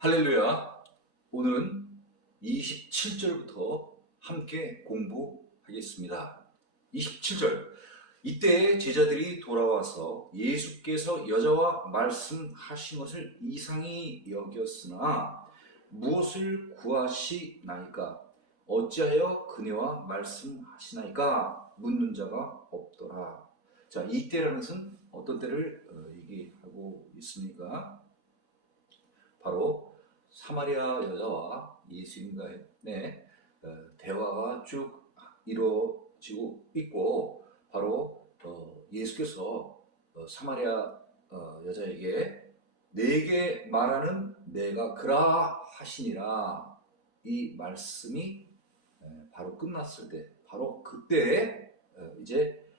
할렐루야. 오늘은 27절부터 함께 공부하겠습니다. 27절. 이때 제자들이 돌아와서 예수께서 여자와 말씀하신 것을 이상히 여겼으나 무엇을 구하시나이까? 어찌하여 그네와 말씀하시나이까? 묻는 자가 없더라. 자, 이때라는 것은 어떤 때를 얘기하고 있습니까? 바로 사마리아 여자와 예수님과의 대화가 쭉 이루어지고 있고, 바로 예수께서 사마리아 여자에게 내게 말하는 내가 그라 하시니라, 이 말씀이 바로 끝났을 때, 바로 그때 이제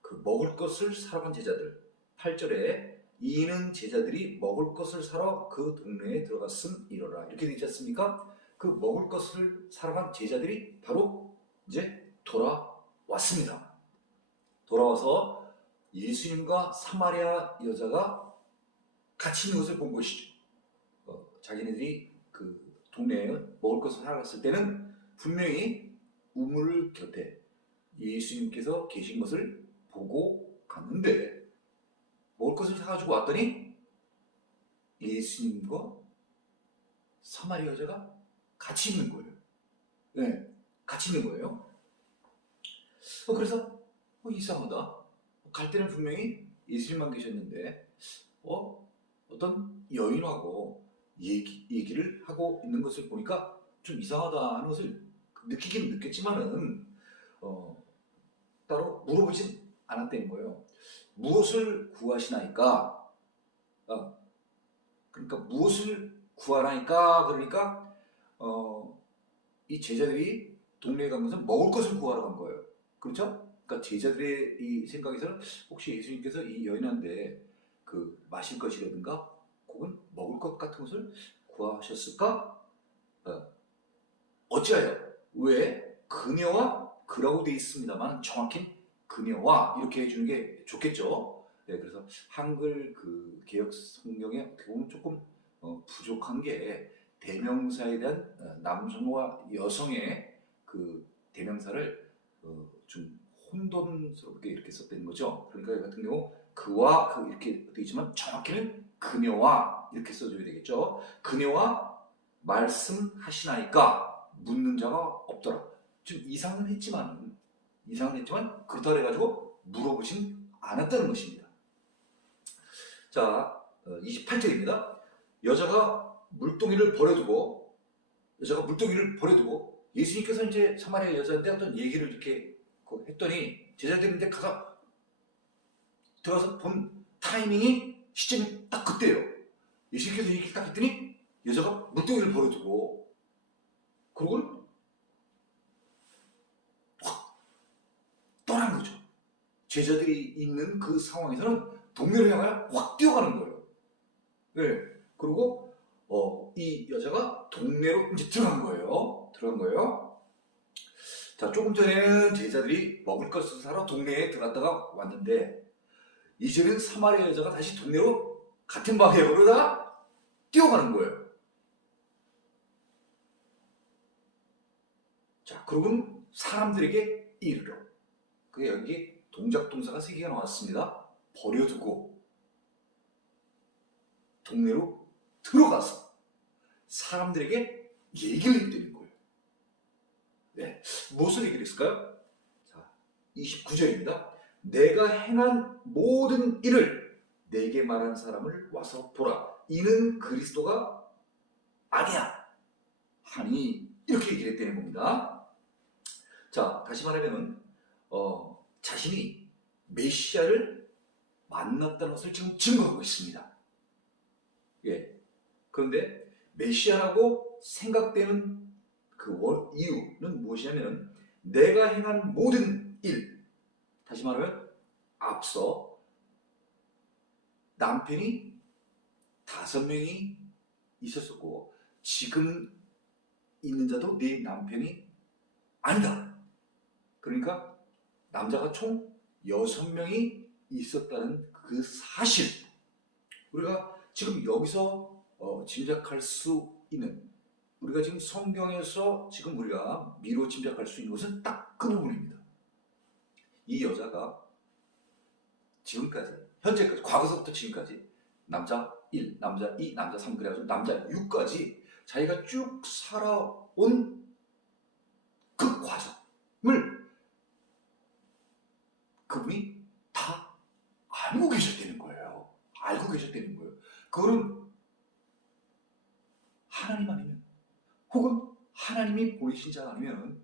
그 먹을 것을 사러 간 제자들, 8절에 이는 제자들이 먹을 것을 사러 그 동네에 들어갔음이로라, 이렇게 되지 않습니까? 그 먹을 것을 사러 간 제자들이 바로 이제 돌아왔습니다. 돌아와서 예수님과 사마리아 여자가 같이 있는 것을 본 것이죠. 자기네들이 그 동네에 먹을 것을 사러 갔을 때는 분명히 우물 곁에 예수님께서 계신 것을 보고 갔는데, 먹을 것을 사가지고 왔더니 예수님과 사마리아 여자가 같이 있는 거예요. 네, 같이 있는 거예요. 그래서 이상하다. 갈 때는 분명히 예수님만 계셨는데 어떤 여인하고 얘기를 하고 있는 것을 보니까 좀 이상하다 하는 것을 느끼긴 느꼈지만은 따로 물어보진 않았다는 거예요. 무엇을 구하시나이까? 그러니까 무엇을 구하라니까? 그러니까 이 제자들이 동네에 간 것은 먹을 것을 구하러 간 거예요. 그렇죠? 그러니까 제자들의 이 생각에서는 혹시 예수님께서 이 여인한테 그 마실 것이라든가 혹은 먹을 것 같은 것을 구하셨을까? 어찌하여? 왜? 그녀와 그라고 되어 있습니다만 정확히 그녀와 이렇게 해주는 게 좋겠죠. 네, 그래서 한글 그 개역 성경에 어떻게 보면 조금 부족한 게, 대명사에 대한 남성과 여성의 그 대명사를 좀 혼돈스럽게 이렇게 썼다는 거죠. 그러니까 이 같은 경우 그와 그 이렇게 되지만 정확히는 그녀와 이렇게 써줘야 되겠죠. 그녀와 말씀하시나이까? 묻는 자가 없더라. 좀 이상은 했지만 그렇다고 해가지고 물어보진 않았다는 것입니다. 자, 28절입니다. 여자가 물동이를 버려두고 예수님께서 이제 사마리아 여자한테 어떤 얘기를 이렇게 했더니 제자들이 이제 들어가서 본 타이밍이, 시점이 딱 그때예요. 예수님께서 얘기를 딱 했더니 여자가 물동이를 버려두고 그러고 확 떠난 거죠. 제자들이 있는 그 상황에서는 동네를 향하여 확 뛰어가는 거예요. 네. 그리고 이 여자가 동네로 이제 들어간 거예요. 자, 조금 전에는 제자들이 먹을 것을 사러 동네에 들어갔다가 왔는데, 이제는 사마리아 여자가 다시 동네로 같은 방향으로 다 뛰어가는 거예요. 자, 그러고는 사람들에게 이르러. 그게 여기 동작 동사가 3개가 나왔습니다. 버려두고 동네로 들어가서 사람들에게 얘기를 했다는 거예요. 네, 무엇을 얘기를 했을까요? 자, 29절입니다. 내가 행한 모든 일을 내게 말한 사람을 와서 보라. 이는 그리스도가 아니야 하니, 이렇게 얘기를 했다는 겁니다. 자, 다시 말하면 자신이 메시아를 만났다는 것을 지금 증거하고 있습니다. 예. 그런데 메시아라고 생각되는 그 이유는 무엇이냐면, 내가 행한 모든 일, 다시 말하면 앞서 남편이 5명이 있었었고 지금 있는 자도 네 남편이 아니다. 그러니까 남자가 총 6명이 있었다는 그 사실, 우리가 지금 여기서 짐작할 수 있는, 우리가 지금 성경에서 지금 우리가 미루어 짐작할 수 있는 것은 딱 그 부분입니다. 이 여자가 지금까지, 현재까지, 과거서부터 지금까지 남자 1, 남자 2, 남자 3 그래가지고 남자 6까지 자기가 쭉 살아온 그 과정을 그분이 다 알고 계셨다는 거예요. 알고 계셨다는 거예요. 그거는 하나님 아니면, 혹은 하나님이 보내신 자 아니면,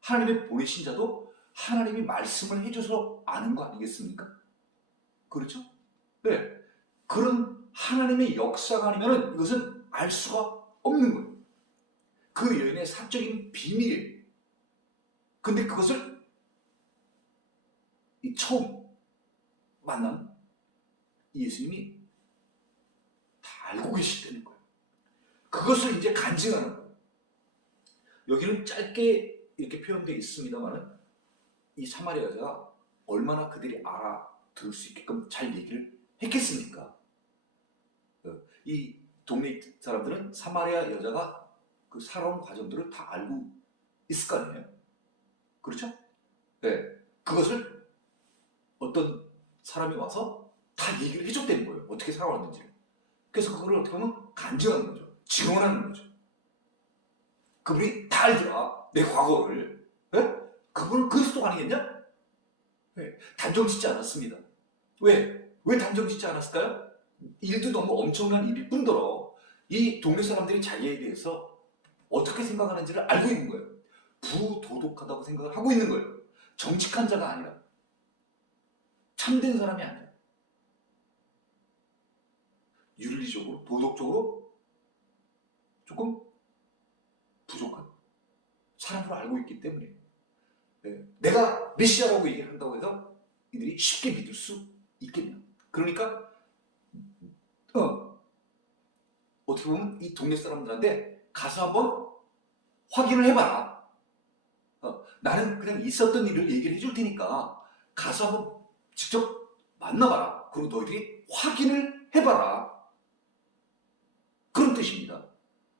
하나님의 보내신 자도 하나님이 말씀을 해줘서 아는 거 아니겠습니까? 그렇죠? 네. 그런 하나님의 역사가 아니면 이것은 알 수가 없는 거예요. 그 여인의 사적인 비밀이에요. 근데 그것을 이 처음 만난 예수님이 다 알고 계시다는 거예요. 그것을 이제 간증하는 거예요. 여기는 짧게 이렇게 표현되어 있습니다만 이 사마리아 여자가 얼마나 그들이 알아들을 수 있게끔 잘 얘기를 했겠습니까? 이 동네 사람들은 사마리아 여자가 그 살아온 과정들을 다 알고 있을 거 아니에요? 그렇죠? 네. 그것을 어떤 사람이 와서 다 얘기를 해줬다는 거예요. 어떻게 살아왔는지. 그래서 그걸 어떻게 보면 간증하는 거죠. 증언하는 거죠. 그분이 다 알더라. 내 과거를. 네? 그분은 그리스도가 아니겠냐? 네. 단정 짓지 않았습니다. 왜? 왜 단정 짓지 않았을까요? 일도 너무 엄청난 일일 뿐더러 이 동네 사람들이 자기에 대해서 어떻게 생각하는지를 알고 있는 거예요. 부도덕하다고 생각을 하고 있는 거예요. 정직한 자가 아니라, 참된 사람이 아니라, 윤리적으로, 도덕적으로 조금 부족한 사람으로 알고 있기 때문에, 내가 메시아라고 얘기를 한다고 해서 이들이 쉽게 믿을 수 있겠냐. 그러니까 어떻게 보면 이 동네 사람들한테 가서 한번 확인을 해봐라. 나는 그냥 있었던 일을 얘기를 해줄 테니까 가서 한번 직접 만나봐라. 그리고 너희들이 확인을 해봐라. 그런 뜻입니다.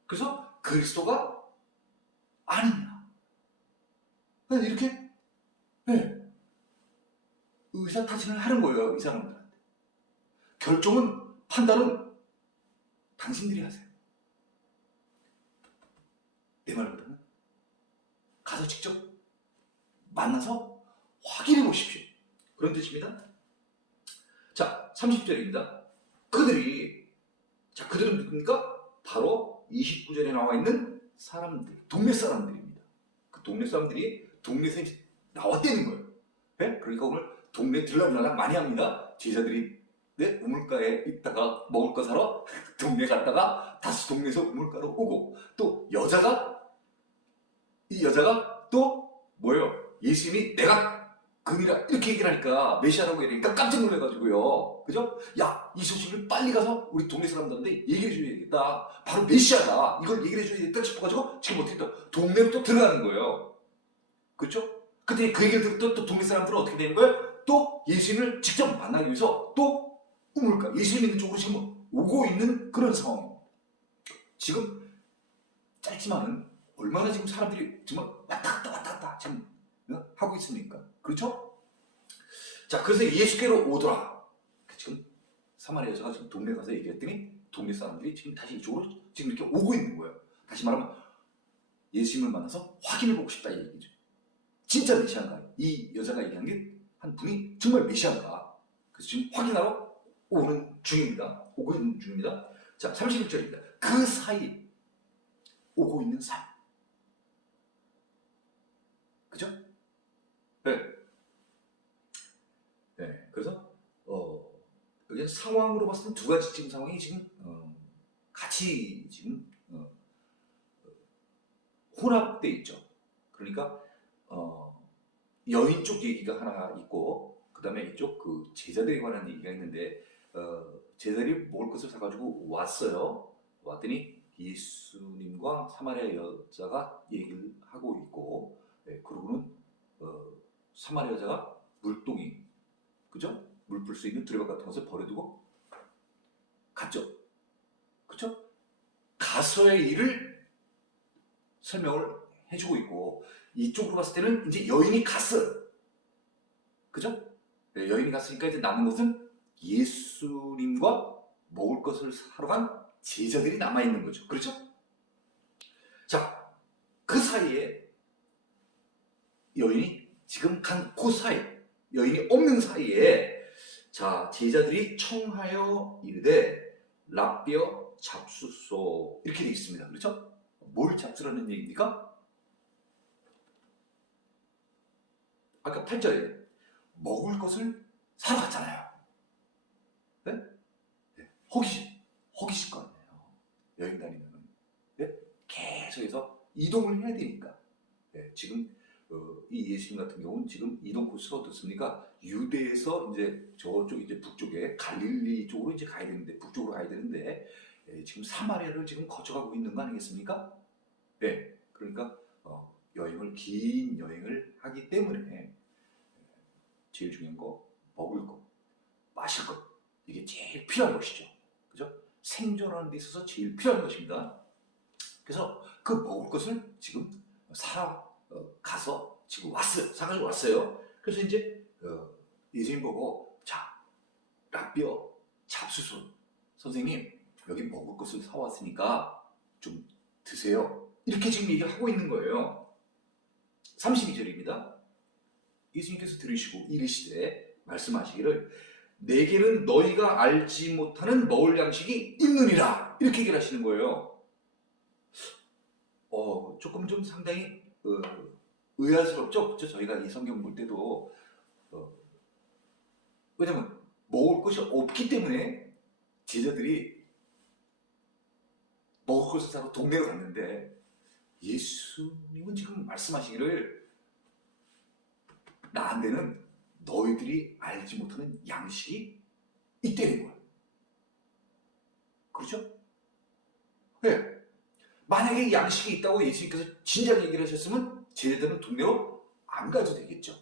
그래서 그리스도가 아니냐. 이렇게 의사타진을 하는 거예요. 이 사람들한테. 결정은, 판단은 당신들이 하세요. 내 말보다는 가서 직접 만나서 확인해 보십시오. 그런 뜻입니다. 자, 30절입니다. 그들은 누굽니까? 바로 29절에 나와 있는 사람들, 동네 사람들입니다. 그 동네 사람들이 동네에서 나왔다는 거예요. 네? 그러니까 오늘 동네 들락날락 많이 합니다. 제자들이 우물가에 있다가 먹을 거 사러 동네 갔다가 다시 동네에서 우물가로 오고, 또 이 여자가 또 뭐예요? 예수님이 내가 금이라 이렇게 얘기를 하니까, 메시아라고 얘기하니까 깜짝 놀라가지고요. 그죠? 야, 이 소식을 빨리 가서 우리 동네 사람들한테 얘기를 해줘야겠다. 바로 메시아다. 이걸 얘기를 해줘야겠다 싶어가지고 지금 어떻게 했다? 동네로 또 들어가는 거예요. 그렇죠? 근데 그 얘기를 듣고 또 동네 사람들은 어떻게 되는 거예요? 또 예수님을 직접 만나기 위해서 또 우물가, 예수님 있는 쪽으로 지금 오고 있는 그런 상황입니다. 지금 짧지만은 얼마나 지금 사람들이 정말 왔다 갔다 지금 하고 있습니까? 그렇죠? 자, 그래서 예수께로 오더라. 지금 사마리아 여자가 지금 동네 가서 얘기했더니 동네 사람들이 지금 다시 이쪽으로 지금 이렇게 오고 있는 거예요. 다시 말하면 예수님을 만나서 확인해보고 싶다 이 얘기죠. 진짜 메시아인가? 이 여자가 얘기한 게 한 분이 정말 메시아인가? 그래서 지금 확인하러 오고 있는 중입니다. 자, 31절입니다. 그 사이, 오고 있는 사이. 그죠? 네. 그래서 여기 상황으로 봤을 때 두 가지 지금 상황이 지금 같이 지금 혼합돼 있죠. 그러니까 여인 쪽 얘기가 하나 있고, 그 다음에 이쪽 그 제자들에 관한 얘기가 있는데, 제자들이 먹을 것을 사가지고 왔더니 예수님과 사마리아 여자가 얘기를 하고 있고, 그러고는 사마리아 여자가 물동이, 그죠? 물 풀 수 있는 두레박 같은 것을 버려두고 갔죠. 그죠? 가서의 일을 설명을 해주고 있고, 이쪽으로 갔을 때는 이제 여인이 갔어요. 그죠? 네, 여인이 갔으니까 이제 남은 것은 예수님과 먹을 것을 사러 간 제자들이 남아있는 거죠. 그렇죠? 자, 그 사이에 여인이 지금 간 그 사이, 여인이 없는 사이에 자, 제자들이 청하여 이르되 랍비어 잡수소 이렇게 되어 있습니다. 그렇죠? 뭘 잡수라는 얘기입니까? 아까 8절에 먹을 것을 사러 갔잖아요. 네? 네. 호기심 거 아니에요. 여행 다니면은. 네? 계속해서 이동을 해야 되니까. 네. 지금 이 예수님 같은 경우는 지금 이동 코스가 어떻습니까? 유대에서 이제 저쪽 이제 북쪽에 갈릴리 쪽으로 이제 가야 되는데, 북쪽으로 가야 되는데, 지금 사마리아를 지금 거쳐가고 있는 거 아니겠습니까? 네. 그러니까 긴 여행을 하기 때문에 제일 중요한 거, 먹을 거, 마실 것, 이게 제일 필요한 것이죠. 그죠? 생존하는 데 있어서 제일 필요한 것입니다. 그래서 그 먹을 것을 지금 가서 지금 왔어요. 사가지고 왔어요. 그래서 이제 예수님 보고, 자, 랍비어 잡수소 선생님, 여기 먹을 것을 사왔으니까 좀 드세요. 이렇게 지금 얘기하고 있는 거예요. 32절입니다. 예수님께서 들으시고 이르시되 말씀하시기를 내게는 너희가 알지 못하는 먹을 양식이 있느니라 이렇게 얘기를 하시는 거예요. 조금 좀 상당히 의아스럽죠? 그렇죠? 저희가 이 성경 볼 때도 왜냐면 먹을 것이 없기 때문에 제자들이 먹을 것을 사러 동네로 갔는데 예수님은 지금 말씀하시기를 나한테는 너희들이 알지 못하는 양식이 있다는 거예요. 그렇죠? 네. 만약에 양식이 있다고 예수님께서 진작 얘기를 하셨으면 제자들은 동네로 안 가도 되겠죠.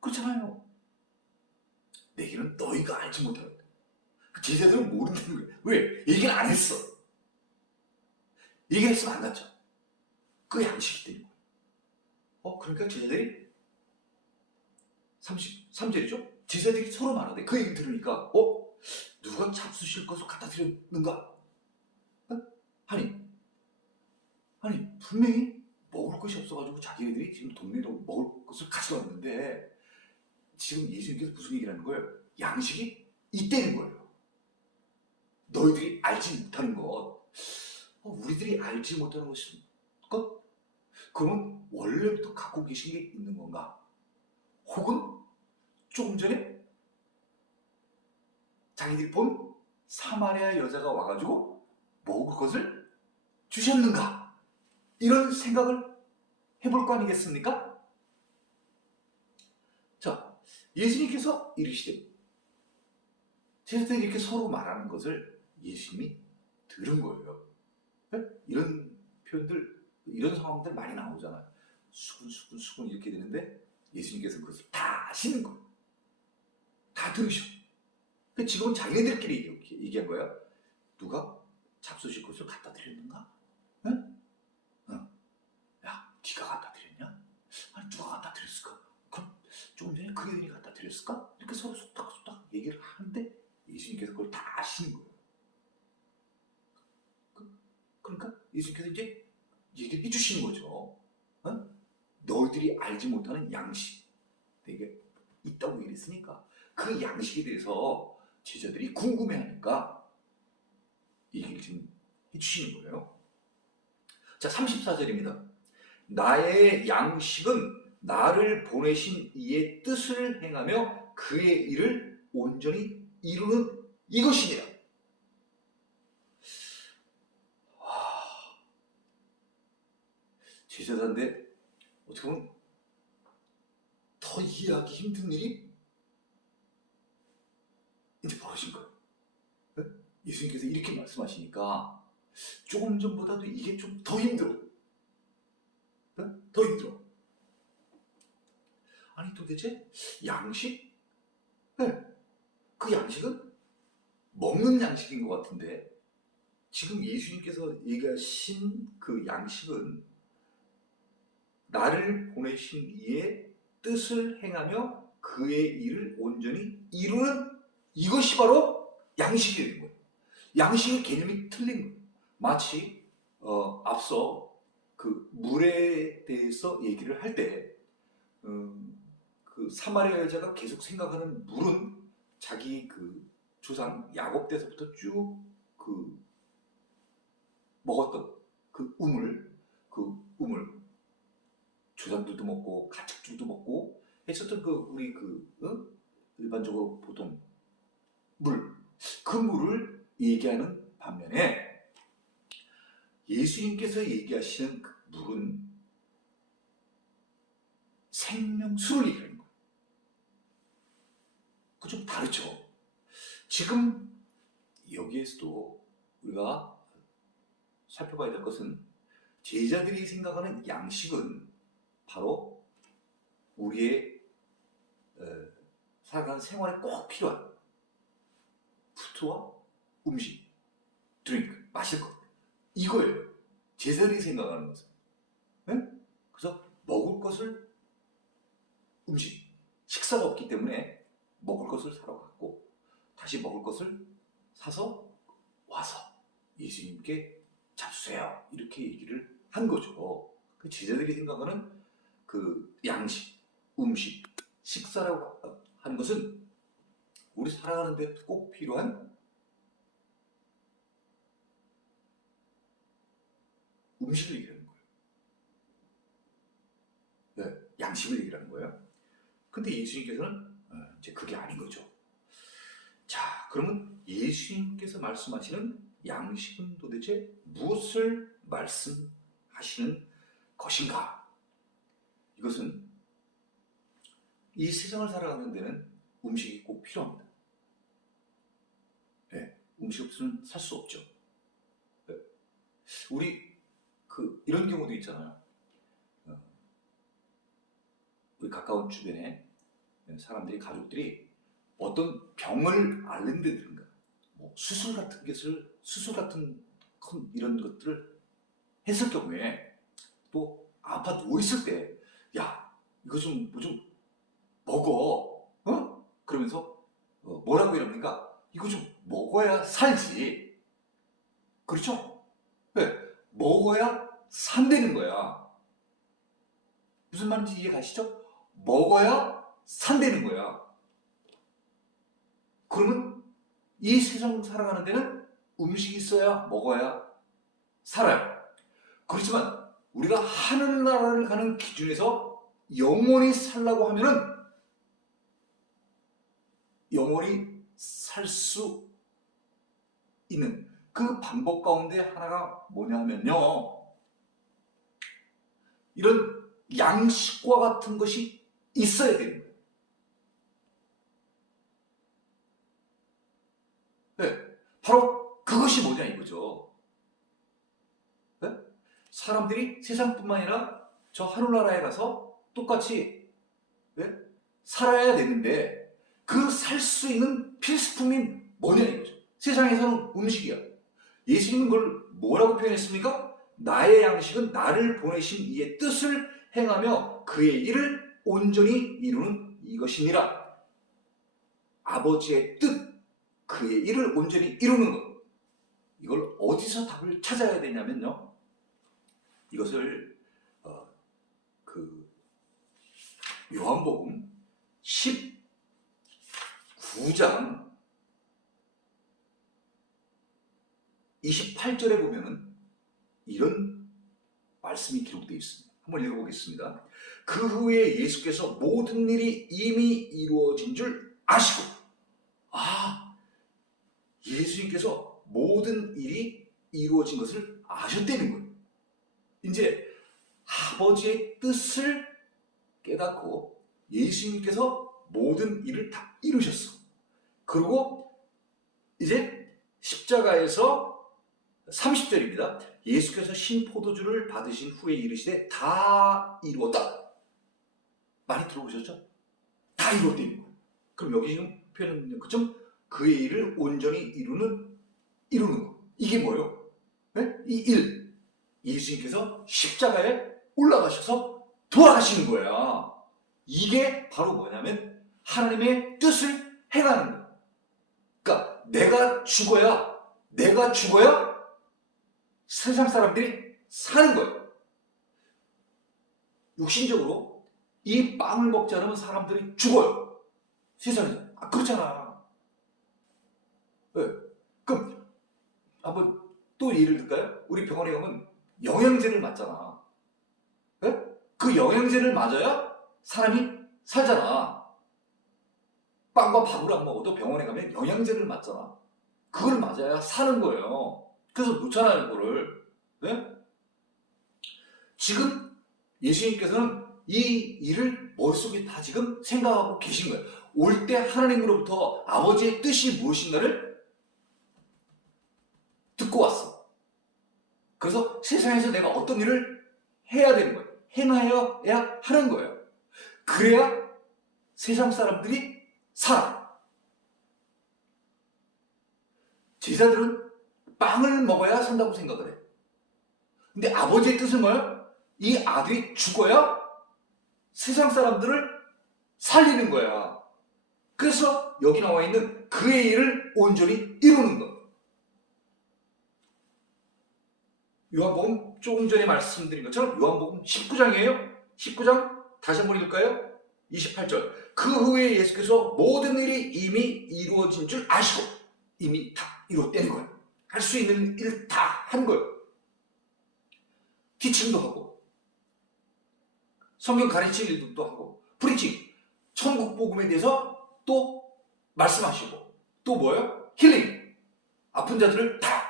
그렇잖아요. 내게는 너희가 알지 못하는 그 제자들은 모른다는 거예요. 왜? 얘기를 안 했어. 얘기를 했으면 안 갔죠. 그 양식이 되는 거예요. 그러니까 제자들이 33절이죠? 제자들이 서로 말하대. 그 얘기 들으니까 누가 잡수실 것을 갖다 드렸는가? 아니 분명히 먹을 것이 없어가지고 자기네들이 지금 동네로 먹을 것을 가져왔는데 지금 예수님께서 무슨 얘기를 하는 거예요? 양식이 있다는 거예요. 너희들이 알지 못하는 것. 우리들이 알지 못하는 것? 그러면 원래부터 갖고 계신 게 있는 건가? 혹은 조금 전에 자기들이 본 사마리아 여자가 와가지고 먹을 것을 주셨는가? 이런 생각을 해볼 거 아니겠습니까? 자, 예수님께서 이르시되 제자들이 이렇게 서로 말하는 것을 예수님이 들은 거예요. 네? 이런 표현들, 이런 상황들 많이 나오잖아요. 수군 이렇게 되는데 예수님께서 그것을 다 아시는 거예요. 다 들으셔. 지금은 자기네들끼리 얘기한 거야. 누가 잡수실 것을 갖다 드렸는가? 응? 야, 네가 갖다 드렸냐? 아니, 누가 갖다 드렸을까? 그럼 조금 전에 그 여인이 갖다 드렸을까? 이렇게 서로 속닥속닥 얘기를 하는데 예수님께서 그걸 다 아시는 거예요. 그러니까 예수님께서 이제 얘기를 해주시는 거죠. 너희들이 알지 못하는 양식 되게 있다고 얘기했으니까 그 양식에 대해서 제자들이 궁금해하니까 얘기를 지금 해주시는 거예요. 자, 34절입니다. 나의 양식은 나를 보내신 이의 뜻을 행하며 그의 일을 온전히 이루는 이것이니라. 제자들인데 어떻게 보면 더 이해하기 힘든 일이 이제 벌어진 거예요. 네? 예수님께서 이렇게 말씀하시니까 조금 전보다도 이게 좀 더 힘들어. 네? 더 힘들어. 아니 도대체 양식? 네. 그 양식은 먹는 양식인 것 같은데 지금 예수님께서 얘기하신 그 양식은 나를 보내신 이의 뜻을 행하며 그의 일을 온전히 이루는, 이것이 바로 양식이 되는 거예요. 양식의 개념이 틀린 거예요. 마치 앞서 그 물에 대해서 얘기를 할 때 그 사마리아 여자가 계속 생각하는 물은 자기 그 조상 야곱 때서부터 쭉 그 먹었던 그 우물 조상들도 먹고 가축들도 먹고 했었던 그 우리 일반적으로 보통 그 물을 얘기하는 반면에 예수님께서 얘기하시는 그 물은 생명수를 얘기하는 거예요. 그 좀 다르죠. 지금 여기에서도 우리가 살펴봐야 될 것은 제자들이 생각하는 양식은 바로 우리의 살아가는 생활에 꼭 필요한 푸드와 음식, 드링크, 마실 것, 이거예요. 제자들이 생각하는 것은. 네? 그래서 먹을 것을, 음식, 식사가 없기 때문에 먹을 것을 사러 갔고 다시 먹을 것을 사서 와서 예수님께 잡수세요, 이렇게 얘기를 한 거죠. 그 제자들이 생각하는 그 양식, 음식, 식사라고 하는 것은 우리 살아가는 데 꼭 필요한 음식을 얘기하는 거예요. 네, 양식을 얘기하는 거예요. 근데 예수님께서는 이제 그게 아닌 거죠. 자, 그러면 예수님께서 말씀하시는 양식은 도대체 무엇을 말씀하시는 것인가? 이것은 이 세상을 살아가는 데는 음식이 꼭 필요합니다. 네, 음식 없으면 살 수 없죠. 네. 우리 이런 경우도 있잖아요. 우리 가까운 주변에 사람들이, 가족들이 어떤 병을 앓는다든가 뭐 수술 같은 이런 것들을 했을 경우에, 또 아파 누워 있을 때, 야, 이거 좀 뭐 좀 먹어, 그러면서 뭐라고 이럽니까? 이거 좀 먹어야 살지. 그렇죠? 네, 먹어야 산다는 거야. 무슨 말인지 이해 가시죠? 먹어야 산다는 거야. 그러면 이 세상 살아가는 데는 음식이 있어야 먹어야 살아요. 그렇지만 우리가 하늘나라를 가는 기준에서 영원히 살라고 하면은 영원히 살 수 있는 그 방법 가운데 하나가 뭐냐면요, 이런 양식과 같은 것이 있어야 되는 거예요. 네, 바로 그것이 뭐냐 이거죠. 네? 사람들이 세상뿐만 아니라 저 하늘나라에 가서 똑같이, 네? 살아야 되는데 그 살 수 있는 필수품이 뭐냐 이거죠. 세상에서는 음식이야. 예수님은 그걸 뭐라고 표현했습니까? 나의 양식은 나를 보내신 이의 뜻을 행하며 그의 일을 온전히 이루는 이것이니라. 아버지의 뜻, 그의 일을 온전히 이루는 것. 이걸 어디서 답을 찾아야 되냐면요, 이것을 요한복음 19장 28절에 보면은 이런 말씀이 기록되어 있습니다. 한번 읽어보겠습니다. 그 후에 예수께서 모든 일이 이미 이루어진 줄 아시고, 예수님께서 모든 일이 이루어진 것을 아셨다는 거예요. 이제 아버지의 뜻을 깨닫고 예수님께서 모든 일을 다 이루셨어. 그리고 이제 십자가에서 30절입니다. 예수께서 신포도주를 받으신 후에 이르시되 다 이루었다. 많이 들어보셨죠? 다 이루었다는 거예요. 그럼 여기 지금 표현하는 것처럼 그의 일을 온전히 이루는 거. 이게 뭐예요? 네? 이 일, 예수님께서 십자가에 올라가셔서 돌아가시는 거야. 이게 바로 뭐냐면 하나님의 뜻을 행하는 거야. 그러니까 내가 죽어야 세상 사람들이 사는 거예요. 육신적으로 이 빵을 먹지 않으면 사람들이 죽어요. 세상에서. 그렇잖아. 네. 그럼 한번 또 예를 들까요? 우리 병원에 가면 영양제를 맞잖아. 네? 그 영양제를 맞아야 사람이 살잖아. 빵과 밥을 안 먹어도 병원에 가면 영양제를 맞잖아. 그걸 맞아야 사는 거예요. 그래서 놓잖아요, 그거를. 네? 지금 예수님께서는 이 일을 머릿속에 다 지금 생각하고 계신 거예요. 올 때 하나님으로부터 아버지의 뜻이 무엇인가를 듣고 왔어. 그래서 세상에서 내가 어떤 일을 해야 되는 거예요. 행하여야 하는 거예요. 그래야 세상 사람들이 살아. 제자들은 빵을 먹어야 산다고 생각을 해. 근데 아버지의 뜻은 뭐예요? 이 아들이 죽어야 세상 사람들을 살리는 거야. 그래서 여기 나와 있는 그의 일을 온전히 이루는 것. 요한복음 조금 전에 말씀드린 것처럼 요한복음 19장이에요. 19장 다시 한번 읽을까요? 28절. 그 후에 예수께서 모든 일이 이미 이루어진 줄 아시고 이미 다 이루었다는 거예요. 할 수 있는 일 다 한 거예요. 티칭도 하고 성경 가르치는 일도 하고 프리칭, 천국 복음에 대해서 또 말씀하시고 또 뭐예요? 힐링, 아픈 자들을 다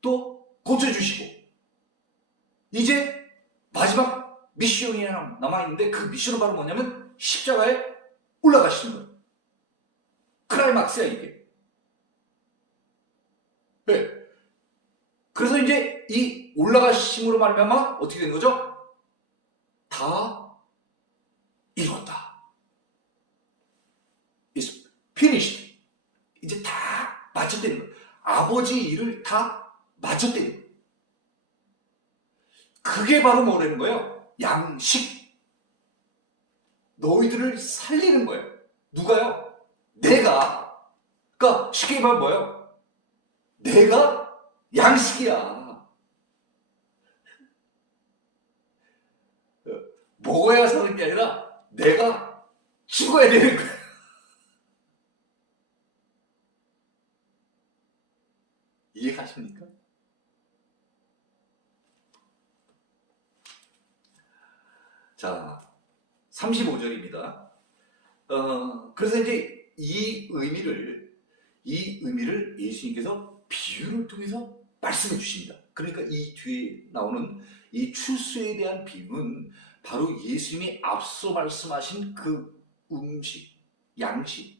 또 고쳐주시고 이제 마지막 미션이 남아있는데 그 미션은 바로 뭐냐면 십자가에 올라가시는 거예요. 클라이막스야 이게. 네. 그래서 이제 이 올라가심으로 말미암아 어떻게 된 거죠? 다 이루었다. It's finished. 이제 다 마쳤다는 거예요. 아버지 일을 다 마쳤다는 거예요. 그게 바로 뭐라는 거예요? 양식. 너희들을 살리는 거예요. 누가요? 내가. 그러니까 쉽게 말하면 뭐예요? 내가 양식이야. 먹어야 사는 게 아니라 내가 죽어야 되는 거야. 이해가십니까? 자, 35절입니다. 그래서 이제 이 의미를 예수님께서 비유를 통해서 말씀해 주십니다. 그러니까 이 뒤에 나오는 이 추수에 대한 비유는 바로 예수님이 앞서 말씀하신 그 음식, 양식,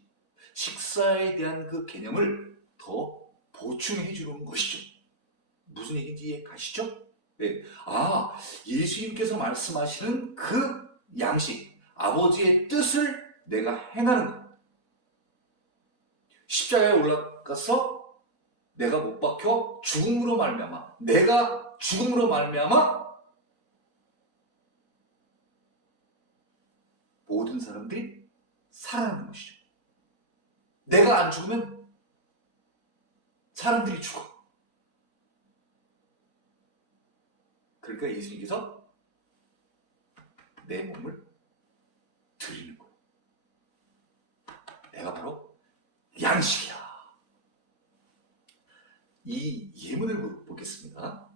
식사에 대한 그 개념을 더 보충해 주는 것이죠. 무슨 얘기인지 이해 가시죠? 네. 예수님께서 말씀하시는 그 양식, 아버지의 뜻을 내가 행하는 것. 십자가에 올라가서 내가 못 박혀 죽음으로 말미암아, 내가 죽음으로 말미암아 모든 사람들이 살아나는 것이죠. 내가 안 죽으면 사람들이 죽어. 그러니까 예수님께서 내 몸을 드리는 거예요. 내가 바로 양식이야. 이 예문을 보겠습니다.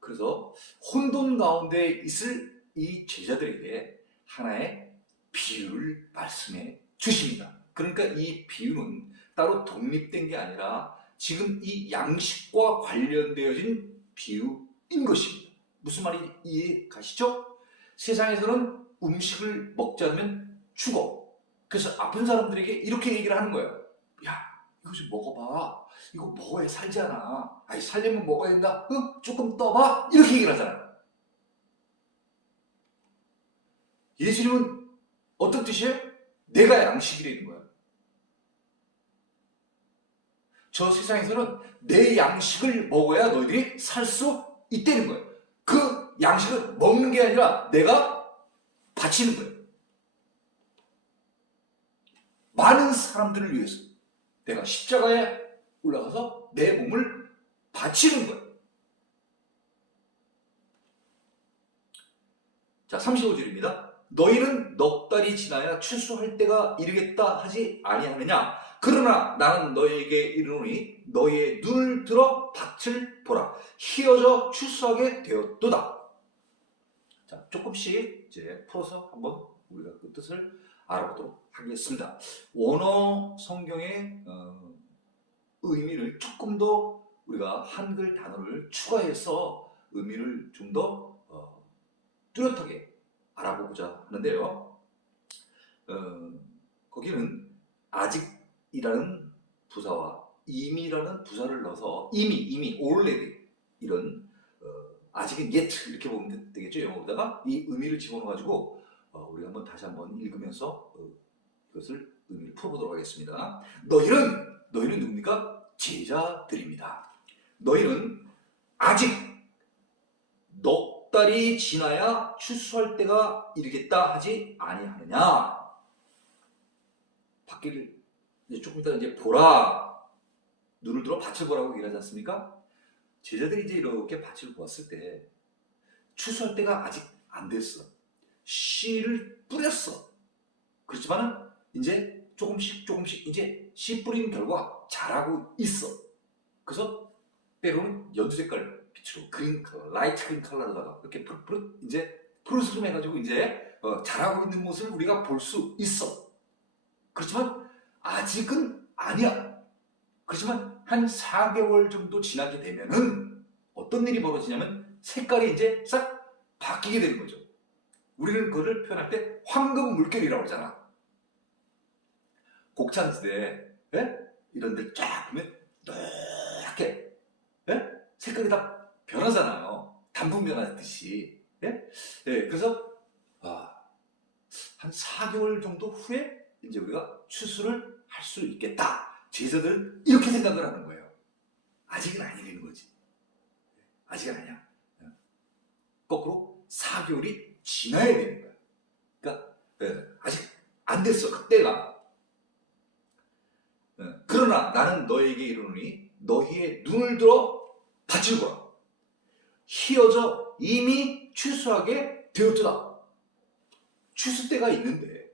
그래서 혼돈 가운데 있을 이 제자들에게 하나의 비유를 말씀해 주십니다. 그러니까 이 비유는 따로 독립된 게 아니라 지금 이 양식과 관련되어진 비유인 것입니다. 무슨 말인지 이해 가시죠? 세상에서는 음식을 먹지 않으면 죽어. 그래서 아픈 사람들에게 이렇게 얘기를 하는 거예요. 야, 이거 좀 먹어봐. 이거 먹어야 살잖아. 아니, 살려면 먹어야 된다. 응? 조금 떠봐. 이렇게 얘기를 하잖아요. 예수님은 어떤 뜻이에요? 내가 양식이라는 거예요. 저 세상에서는 내 양식을 먹어야 너희들이 살 수 있다는 거예요. 그 양식을 먹는 게 아니라 내가 바치는 거예요. 많은 사람들을 위해서 내가 십자가에 올라가서 내 몸을 바치는 거예요. 자, 35절입니다. 너희는 넉 달이 지나야 추수할 때가 이르겠다 하지 아니하느냐? 그러나 나는 너희에게 이르노니 너희의 눈을 들어 밭을 보라. 희어져 추수하게 되었도다. 자, 조금씩 이제 풀어서 한번 우리가 그 뜻을 알아보도록 하겠습니다. 원어 성경의 의미를 조금 더 우리가 한글 단어를 추가해서 의미를 좀 더 뚜렷하게 알아보고자 하는데요. 거기는 아직이라는 부사와 임이라는 부사를 넣어서 이미 already 이런 아직은 yet 이렇게 보면 되겠죠. 영어로다가 이 의미를 집어넣어가지고 우리가 한번 다시 한번 읽으면서 이것을 의미를 풀어보도록 하겠습니다. 너희는 누굽니까? 제자들입니다. 너희는 아직 넉 달이 지나야 추수할 때가 이르겠다 하지 아니하느냐? 밖을 이제 조금 이따 이제 보라, 눈을 들어 밭을 보라고 얘기하지 않습니까? 제자들이 이제 이렇게 밭을 보았을 때 추수할 때가 아직 안 됐어. 씨를 뿌렸어. 그렇지만은 이제 조금씩 이제 씨 뿌린 결과 자라고 있어. 그래서 때로는 연두 색깔 빛으로 그린 컬러, 라이트 그린 컬러로다가 이렇게 푸릇푸릇 이제 푸르스름 해가지고 이제 자라고 있는 모습을 우리가 볼 수 있어. 그렇지만 아직은 아니야. 그렇지만 한 4개월 정도 지나게 되면은 어떤 일이 벌어지냐면 색깔이 이제 싹 바뀌게 되는 거죠. 우리는 그거를 표현할 때 황금 물결이라고 하잖아. 곡창지대 이런 데 쫙 보면 노랗게 색깔이 다 변하잖아요. 단풍 변하듯이. 그래서 한 4개월 정도 후에 이제 우리가 추수를 할 수 있겠다. 제자들은 이렇게 생각을 하는 거예요. 아직은 아니라는 거지. 아직은 아니야. 거꾸로 4개월이 지나야 되는 거야. 그러니까 아직 안 됐어. 그때가. 그러나 나는 너에게 이르노니 너희의 눈을 들어 밭을 보라. 희어져 이미 추수하게 되었도다. 추수 때가 있는데,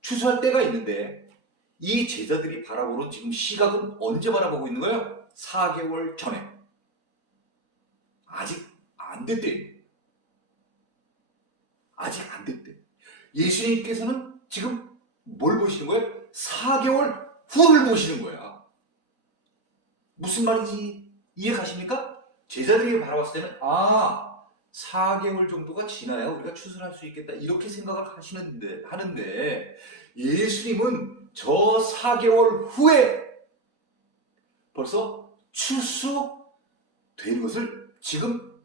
추수할 때가 있는데 이 제자들이 바라보는 지금 시각은 언제 바라보고 있는 거예요? 4개월 전에. 아직 안 됐대. 아직 안 됐대. 예수님께서는 지금 뭘 보시는 거예요? 4개월 후를 보시는 거야. 무슨 말인지 이해 가십니까? 제자들이 바라봤을 때는 4개월 정도가 지나야 우리가 추수를 할 수 있겠다 이렇게 생각을 하는데 예수님은 저 4개월 후에 벌써 추수되는 것을 지금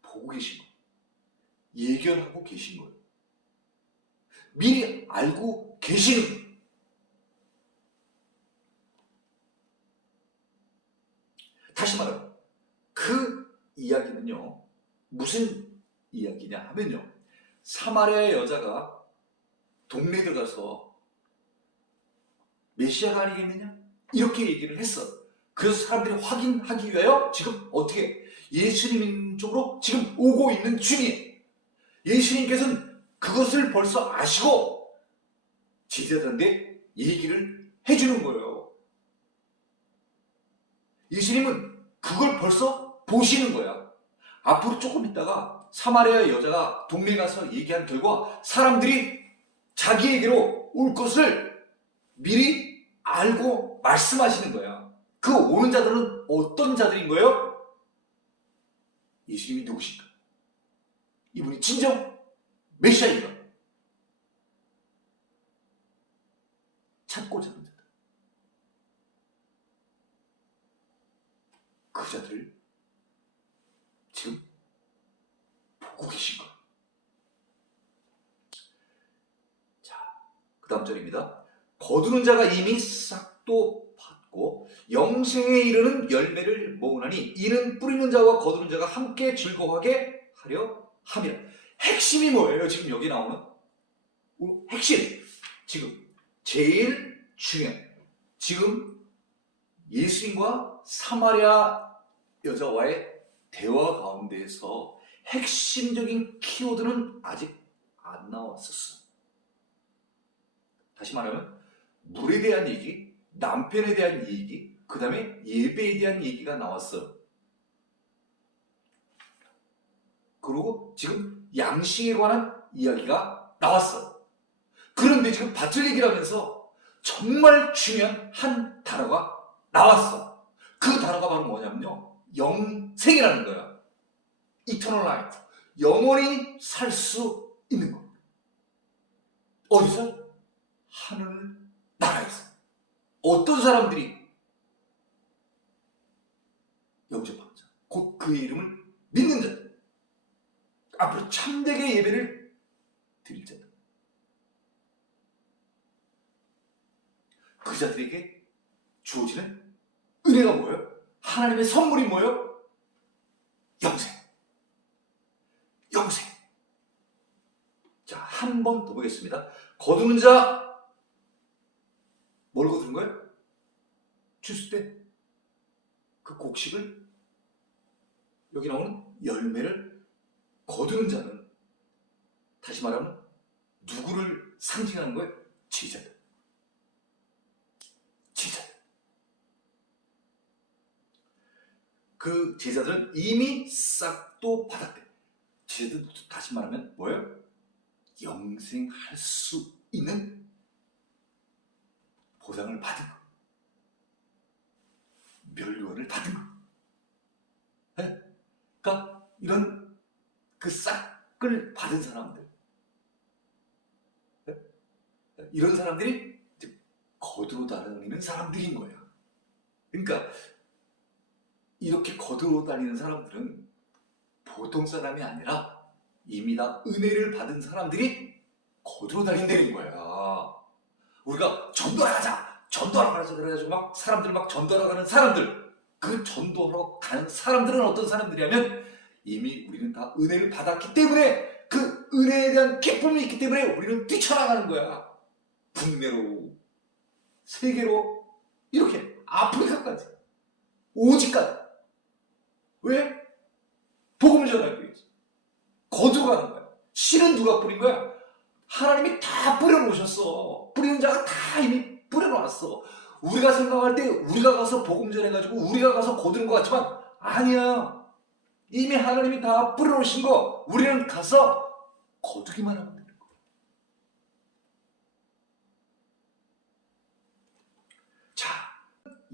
보고 계신 거예요. 예견하고 계신 거예요. 미리 알고 계시는 거예요. 다시 말하면 그 이야기는요, 무슨 이야기냐 하면요, 사마리아의 여자가 동네에 들어가서 메시아가 아니겠느냐? 이렇게 얘기를 했어. 그래서 사람들이 확인하기 위하여 지금 어떻게 예수님 쪽으로 지금 오고 있는 중이에요. 예수님께서는 그것을 벌써 아시고 제자들한테 얘기를 해주는 거예요. 예수님은 그걸 벌써 보시는 거야. 앞으로 조금 있다가 사마리아 여자가 동네에 가서 얘기한 결과 사람들이 자기에게로 올 것을 미리 알고 말씀하시는 거야. 그 오는 자들은 어떤 자들인 거예요? 예수님이 누구신가? 이분이 진정 메시아인가? 찾고자 하는 자들. 그 자들을 지금 보고 계신 거예요. 자, 그 다음 절입니다. 거두는 자가 이미 싹도 고 영생에 이르는 열매를 모으나니 이는 뿌리는 자와 거두는 자가 함께 즐거워하게 하려 함이라. 핵심이 뭐예요? 지금 여기 나오는 핵심. 지금 제일 중요한, 지금 예수님과 사마리아 여자와의 대화 가운데에서 핵심적인 키워드는 아직 안 나왔었어. 다시 말하면 물에 대한 얘기, 남편에 대한 얘기, 그 다음에 예배에 대한 얘기가 나왔어요. 그리고 지금 양식에 관한 이야기가 나왔어. 그런데 지금 밭을 얘기를 하면서 정말 중요한 한 단어가 나왔어. 그 단어가 바로 뭐냐면요, 영생이라는 거야. Eternal life. 영원히 살 수 있는 거. 어디서? 하늘 나라에서. 어떤 사람들이 영접하는 자, 곧 그의 이름을 믿는 자들, 앞으로 참되게 예배를 드릴 자들, 그 자들에게 주어지는 은혜가 뭐예요? 하나님의 선물이 뭐예요? 영생. 영생. 자, 한 번 더 보겠습니다. 거두는 자, 뭘 거두는 거예요? 주스 때 그 곡식을, 여기 나오는 열매를 거두는 자는, 다시 말하면 누구를 상징하는 거예요? 제자들. 제자들. 그 제자들은 이미 싹도 받았대. 제자들, 다시 말하면 뭐예요? 영생할 수 있는 보상을 받은 거, 멸류관을 받은 거. 네? 그러니까 이런 그 싹을 받은 사람들, 네? 이런 사람들이 이제 거두러 다니는 사람들인 거야. 그러니까 이렇게 거두러 다니는 사람들은 보통 사람이 아니라 이미 다 은혜를 받은 사람들이 거두러 다닌다는 거야. 우리가 전도하러 가자 그래가지고 막 사람들 막 전도하러 가는 사람들, 그 전도하러 가는 사람들은 어떤 사람들이냐면 이미 우리는 다 은혜를 받았기 때문에, 그 은혜에 대한 기쁨이 있기 때문에 우리는 뛰쳐나가는 거야. 국내로, 세계로, 이렇게 아프리카까지, 오직까지. 왜? 복음을 전하기 위해서 거두러 가는 거야. 씨는 누가 뿌린 거야? 하나님이 다 뿌려놓으셨어. 뿌리는 자가 다 이미 뿌려놨어. 우리가 생각할 때 우리가 가서 복음 전해가지고 우리가 가서 거두는 것 같지만 아니야. 이미 하나님이 다 뿌려놓으신 거, 우리는 가서 거두기만 하면 되는 거야. 자,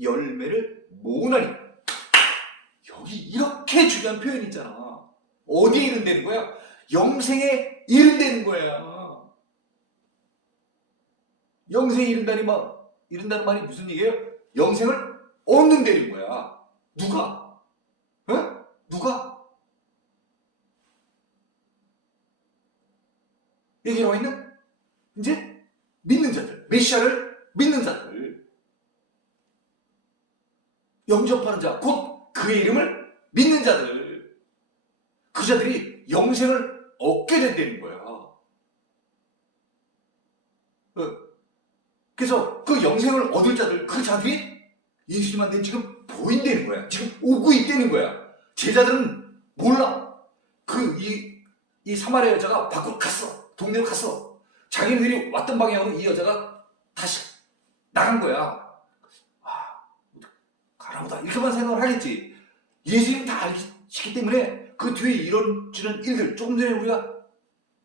열매를 모으나니, 여기 이렇게 중요한 표현이 있잖아. 어디에 이른다는 거야? 영생에 이른다는 거야. 영생에 이른다는 말이 무슨 얘기예요? 영생을 얻는다는 거야. 누가? 어? 누가? 여기 나와 있는 이제 믿는 자들, 메시아를 믿는 자들, 영접하는 자, 곧 그의 이름을 믿는 자들, 그 자들이 영생을 얻게 된다는 거야. 그래서 그 영생을 얻을 자들, 그 자들이 예수님한테 지금 보인다는 거야. 지금 오고 있다는 거야. 제자들은 몰라. 이 사마리아 여자가 밖으로 갔어. 동네로 갔어. 자기네들이 왔던 방향으로 이 여자가 다시 나간 거야. 가라보다, 이렇게만 생각을 하겠지. 예수님 다 알기 때문에 그 뒤에 이런저런 일들, 조금 전에 우리가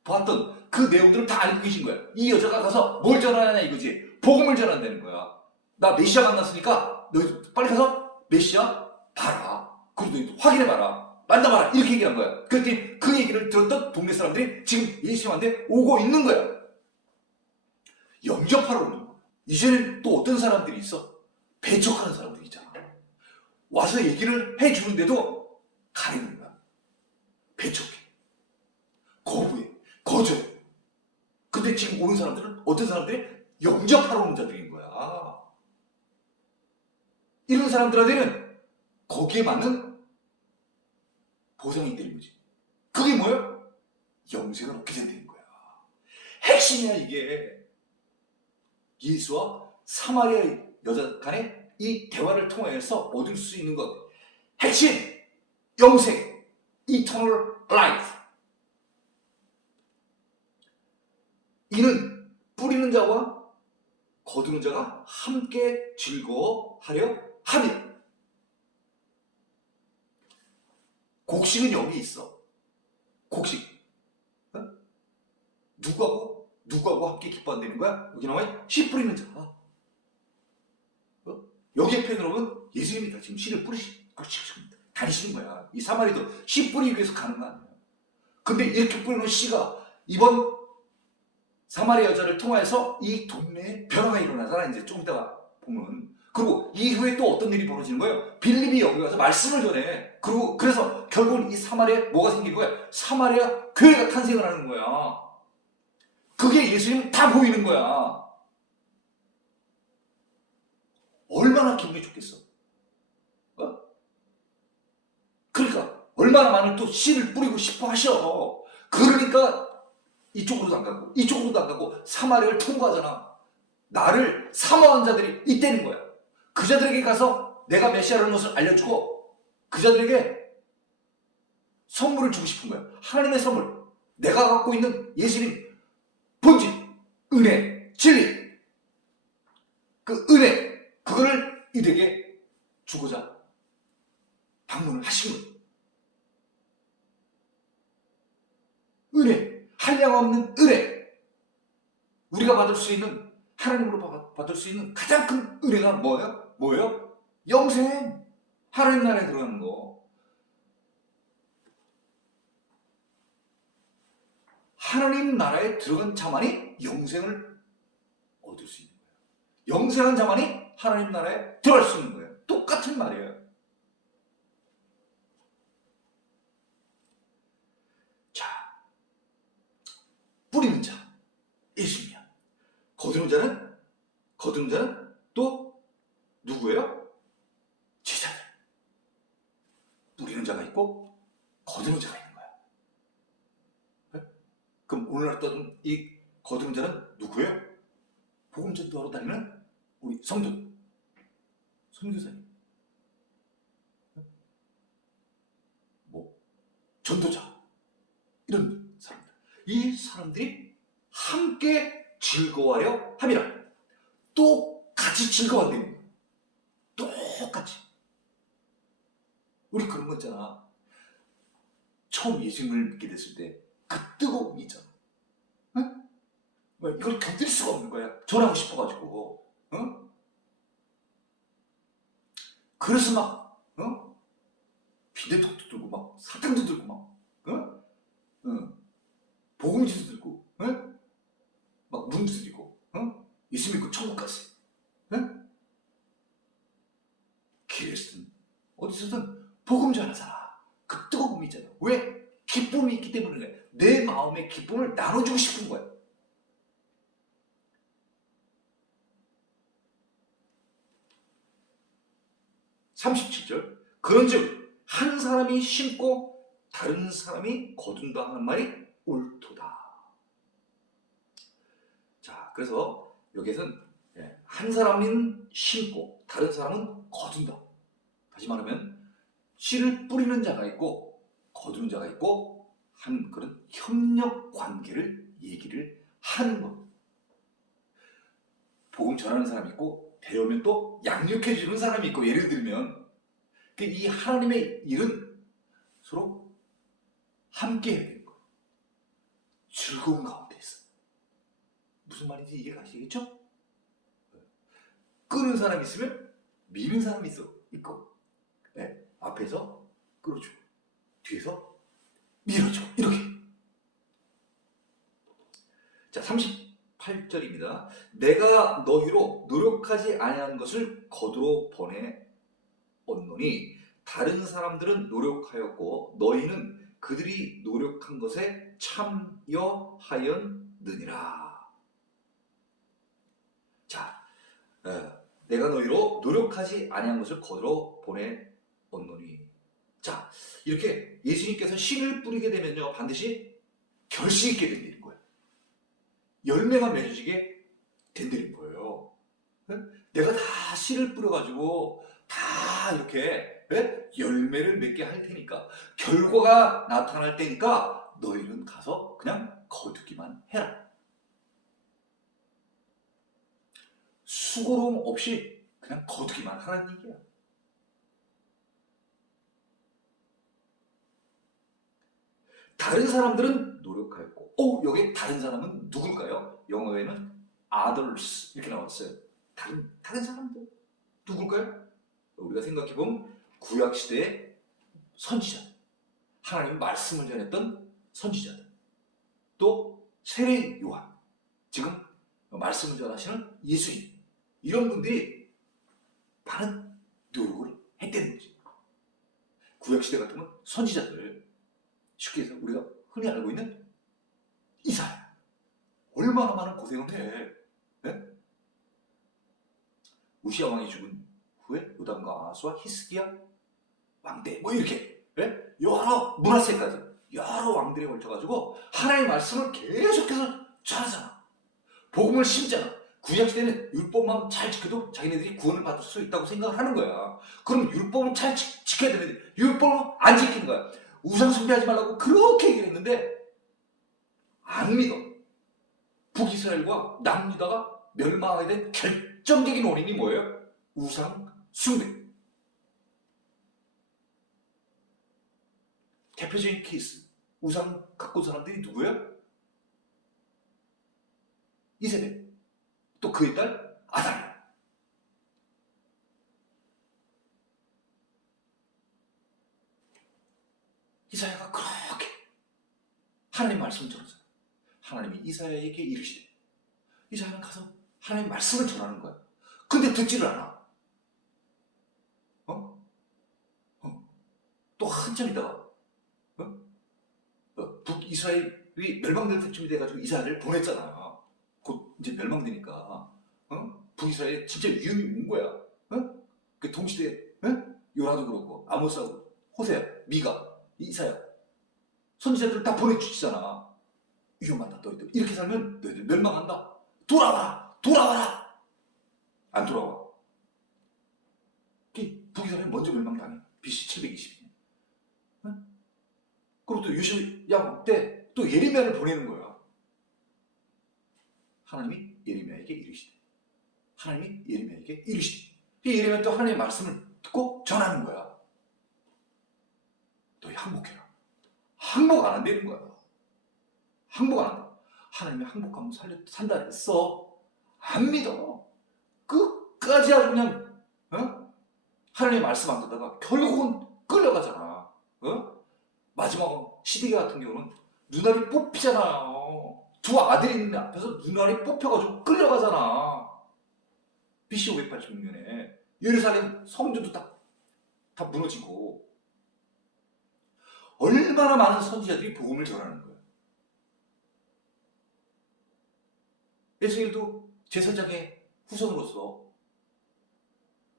봤던 그 내용들을 다 알고 계신 거야. 이 여자가 가서 뭘 전하냐 이거지. 복음을 전한다는 거야. 나 메시아 만났으니까 너 빨리 가서 메시아 봐라. 그리고 너 확인해봐라. 만나봐라. 이렇게 얘기한 거야. 그랬더니 그 얘기를 들었던 동네 사람들이 지금 예수님한테 오고 있는 거야. 영접하러 오는 거야. 이제는 또 어떤 사람들이 있어? 배척하는 사람들이 있잖아. 와서 얘기를 해주는데도 가리는 거야. 배척해. 거부해. 거절. 근데 지금 오는 사람들은 어떤 사람들이? 영접하러 오는 자들인 거야. 이런 사람들한테는 거기에 맞는 보상이 있다는 거지. 그게 뭐예요? 영생을 얻게 된다는 거야. 핵심이야 이게. 예수와 사마리아 여자 간의 이 대화를 통해서 얻을 수 있는 것. 핵심! 영생! Eternal Life. 이는 뿌리는 자와 거두는 자가 함께 즐거워하려 함이라. 곡식은 여기 있어. 곡식. 어? 누구하고 함께 기뻐한다는 거야? 여기 나와 씨 뿌리는 자. 여기에 표현을 보면 예수님이 다 지금 씨를 다니시는 거야. 이 사마리도 씨 뿌리기 위해서 가는 거 아니야. 근데 이렇게 뿌리는 씨가 이번 사마리아 여자를 통해서 이 동네에 변화가 일어나잖아. 이제 좀 이따가 보면. 그리고 이후에 또 어떤 일이 벌어지는 거예요? 빌립이 여기 가서 말씀을 전해. 그리고 그래서 결국은 이 사마리아에 뭐가 생긴 거야? 사마리아 교회가 탄생을 하는 거야. 그게 예수님 다 보이는 거야. 얼마나 기분이 좋겠어. 어? 그러니까 얼마나 많은 또 씨를 뿌리고 싶어 하셔. 그러니까 이쪽으로도 안 가고 이쪽으로도 안 가고 사마리아를 통과하잖아. 나를 사모하는 자들이 있다는 거야. 그 자들에게 가서 내가 메시아라는 것을 알려주고 그 자들에게 선물을 주고 싶은 거야. 하나님의 선물. 내가 갖고 있는 예수님 본질, 은혜, 진리. 그 은혜, 그거를 이들에게 주고자 방문을 하신 거예요. 은혜, 한량없는 은혜. 우리가 받을 수 있는, 하나님으로 받을 수 있는 가장 큰 은혜가 뭐예요? 뭐예요? 영생. 하나님 나라에 들어가는 거. 하나님 나라에 들어간 자만이 영생을 얻을 수 있는 거예요. 영생한 자만이 하나님 나라에 들어갈 수 있는 거예요. 똑같은 말이에요. 자, 뿌리는 자, 예수님이야. 거두는 자는 또 누구예요? 제자들. 뿌리는 자가 있고 거두는 자가 있는 거야. 네? 그럼 오늘날 떠든 이 거두는 자는 누구예요? 복음 전도하러 다니는 우리 성도, 선교사님, 뭐 전도자, 이런 사람들. 이 사람들이 함께 즐거워하려 함이라. 똑같이 즐거워한다는 거예요. 똑같이. 우리 그런 거 있잖아. 처음 예수님을 믿게 됐을 때 그 뜨거움이 있잖아. 응? 이걸 견딜 수가 없는 거야. 전하고 싶어가지고. 응? 그래서 막 비대톡도 들고 막 사탕도 들고 막 복음지도 들고 막 문도 드리고 예수 믿고 천국 갔어요. 길에서든 어디서든 복음 전하잖아. 그 뜨거움이 있잖아. 왜? 기쁨이 있기 때문에 그래. 내 마음의 기쁨을 나눠주고 싶은 거야. (37절) 그런즉 한 사람이 심고 다른 사람이 거둔다 하는 말이 옳도다. 자, 그래서 여기에서는 한 사람은 심고 다른 사람은 거둔다. 다시 말하면 씨를 뿌리는 자가 있고 거두는 자가 있고 하는 그런 협력 관계를 얘기를 하는 것. 복음 전하는 사람이 있고 데려오면 또 양육해 주는 사람이 있고, 예를 들면 이 하나님의 일은 서로 함께 해야 되는 거예요. 즐거운 가운데 있어. 무슨 말인지 이해가 가시겠죠? 끄는 사람이 있으면 미는 사람이 있고, 앞에서 끌어주고 뒤에서 밀어주고, 이렇게. 자, 38절입니다. 내가 너희로 노력하지 아니한 것을 거두어 보내었노니 다른 사람들은 노력하였고 너희는 그들이 노력한 것에 참여하였느니라. 자, 내가 너희로 노력하지 아니한 것을 거들어 보내었노니. 자, 이렇게 예수님께서 씨를 뿌리게 되면요, 반드시 결실이 있게 된다는 거예요. 열매가 맺어지게 된다는 거예요. 내가 다 씨를 뿌려가지고 다 이렇게 열매를 맺게 할 테니까, 결과가 나타날 테니까 너희는 가서 그냥 거두기만 해라. 수고로움 없이 그냥 거두기만 하라는 얘기야. 다른 사람들은 노력하였고, 여기 다른 사람은 누굴까요? 영어에는 others 이렇게 나왔어요. 다른 사람들 누굴까요? 우리가 생각해보면 구약시대의 선지자, 하나님의 말씀을 전했던 선지자들, 또 세례 요한, 지금 말씀을 전하시는 예수님, 이런 분들이 많은 노력을 했다는 거지. 구약시대 같으면 선지자들, 쉽게 해서 우리가 흔히 알고 있는 이사야, 얼마나 많은 고생을 해. 네? 우시야 왕이 죽은 후에 요담과 아하스와 히스기야 왕대 뭐 이렇게 여러 문하세까지 여러 왕들에 걸쳐가지고 하나님의 말씀을 계속해서 전하잖아. 복음을 심잖아. 구약시대는 율법만 잘 지켜도 자기네들이 구원을 받을 수 있다고 생각을 하는 거야. 그럼 율법을 잘 지켜야 되는데 율법을 안 지키는 거야. 우상 숭배하지 말라고 그렇게 얘기를 했는데 안 믿어. 북이스라엘과 남유다가 멸망하게 된 결정적인 원인이 뭐예요? 우상 숭배. 대표적인 케이스, 우상 갖고 사람들이 누구예요? 이세벨, 또 그의 딸 아달랴. 이사야가 그렇게 하나님 말씀을 전하잖아요. 하나님이 이사야에게 이르시되, 이사야는 가서 하나님 말씀을 전하는 거야. 근데 듣지를 않아. 또 한참 있다가 북이스라엘이 멸망될 때쯤이 돼가지고 이스라엘을 보냈잖아. 곧 이제 멸망되니까 북이스라엘에 진짜 위험이 온 거야. 그 동시대에 요라도 그렇고 아모스하고 호세야, 미가, 이사야 선지자들 다 보내주시잖아. 위험하다 너희들, 이렇게 살면 너희들 멸망한다. 돌아와라. 안 돌아와. 북이스라엘이 먼저 멸망당해. BC 720년. 그리고 또 요시야 때 또 예레미야를 보내는 거야. 하나님이 예레미야에게 이르시되, 예레미야 또 하나님의 말씀을 듣고 전하는 거야. 너희 항복해라. 항복 안 한다는 거야. 항복 안 한다. 하나님이 항복하면 산다 그랬어. 안 믿어. 끝까지 아주 그냥 하나님의 말씀 안 듣다가 결국은 끌려가잖아. 마지막 시드기 같은 경우는 눈알이 뽑히잖아요. 두 아들이 있는 앞에서 눈알이 뽑혀가지고 끌려가잖아. BC 586년에 예루살렘 성전도 다 무너지고, 얼마나 많은 선지자들이 복음을 전하는 거예요. 에스겔도 제사장의 후손으로서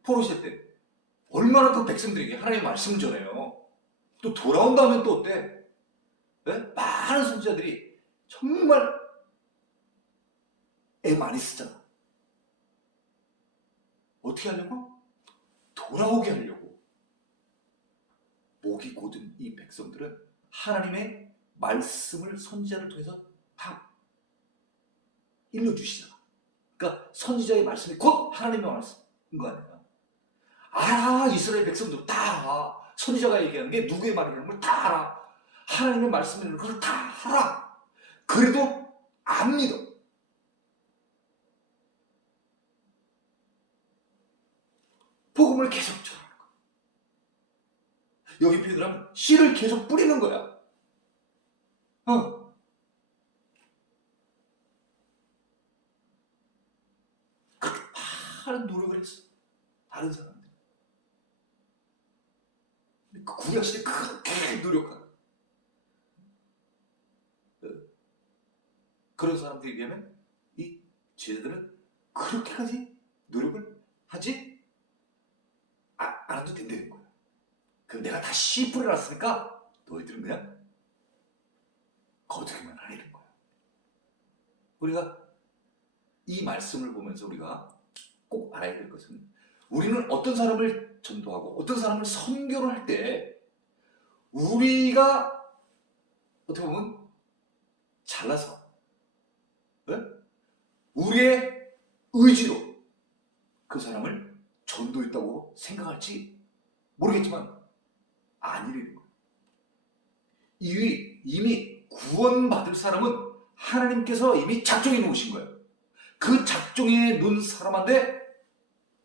포로시대 때 얼마나 그 백성들에게 하나님의 말씀을 전해요. 또 돌아온 다음에 또 어때? 많은 선지자들이 정말 애 많이 쓰잖아. 어떻게 하려고? 돌아오게 하려고. 목이 곧은 이 백성들은 하나님의 말씀을 선지자를 통해서 다 일러주시잖아. 그러니까 선지자의 말씀이 곧 하나님의 말씀인 거 아니야. 알아. 이스라엘 백성들 다 알아. 선지자가 얘기하는 게 누구의 말이라는 걸 다 알아. 하나님의 말씀이라는 걸 다 알아. 그래도 안 믿어. 복음을 계속 전하는 거야. 여기 표현하면 씨를 계속 뿌리는 거야. 그렇게 많은 노력을 했어. 다른 사람들. 그 구약시대 그렇게 노력하는 그런 사람들에 비하면 이 제자들은 그렇게까지 노력을 하지 안 해도 된다는 거야. 그럼 내가 다 씨 뿌려놨으니까 너희들은 그냥 거두기만 하라는 거야. 우리가 이 말씀을 보면서 우리가 꼭 알아야 될 것은, 우리는 어떤 사람을 전도하고 어떤 사람을 선교를 할 때 우리가 어떻게 보면 잘나서 우리의 의지로 그 사람을 전도했다고 생각할지 모르겠지만 아니라는 거예요. 이미 구원받을 사람은 하나님께서 이미 작정해 놓으신 거예요. 그 작정해 놓은 사람한테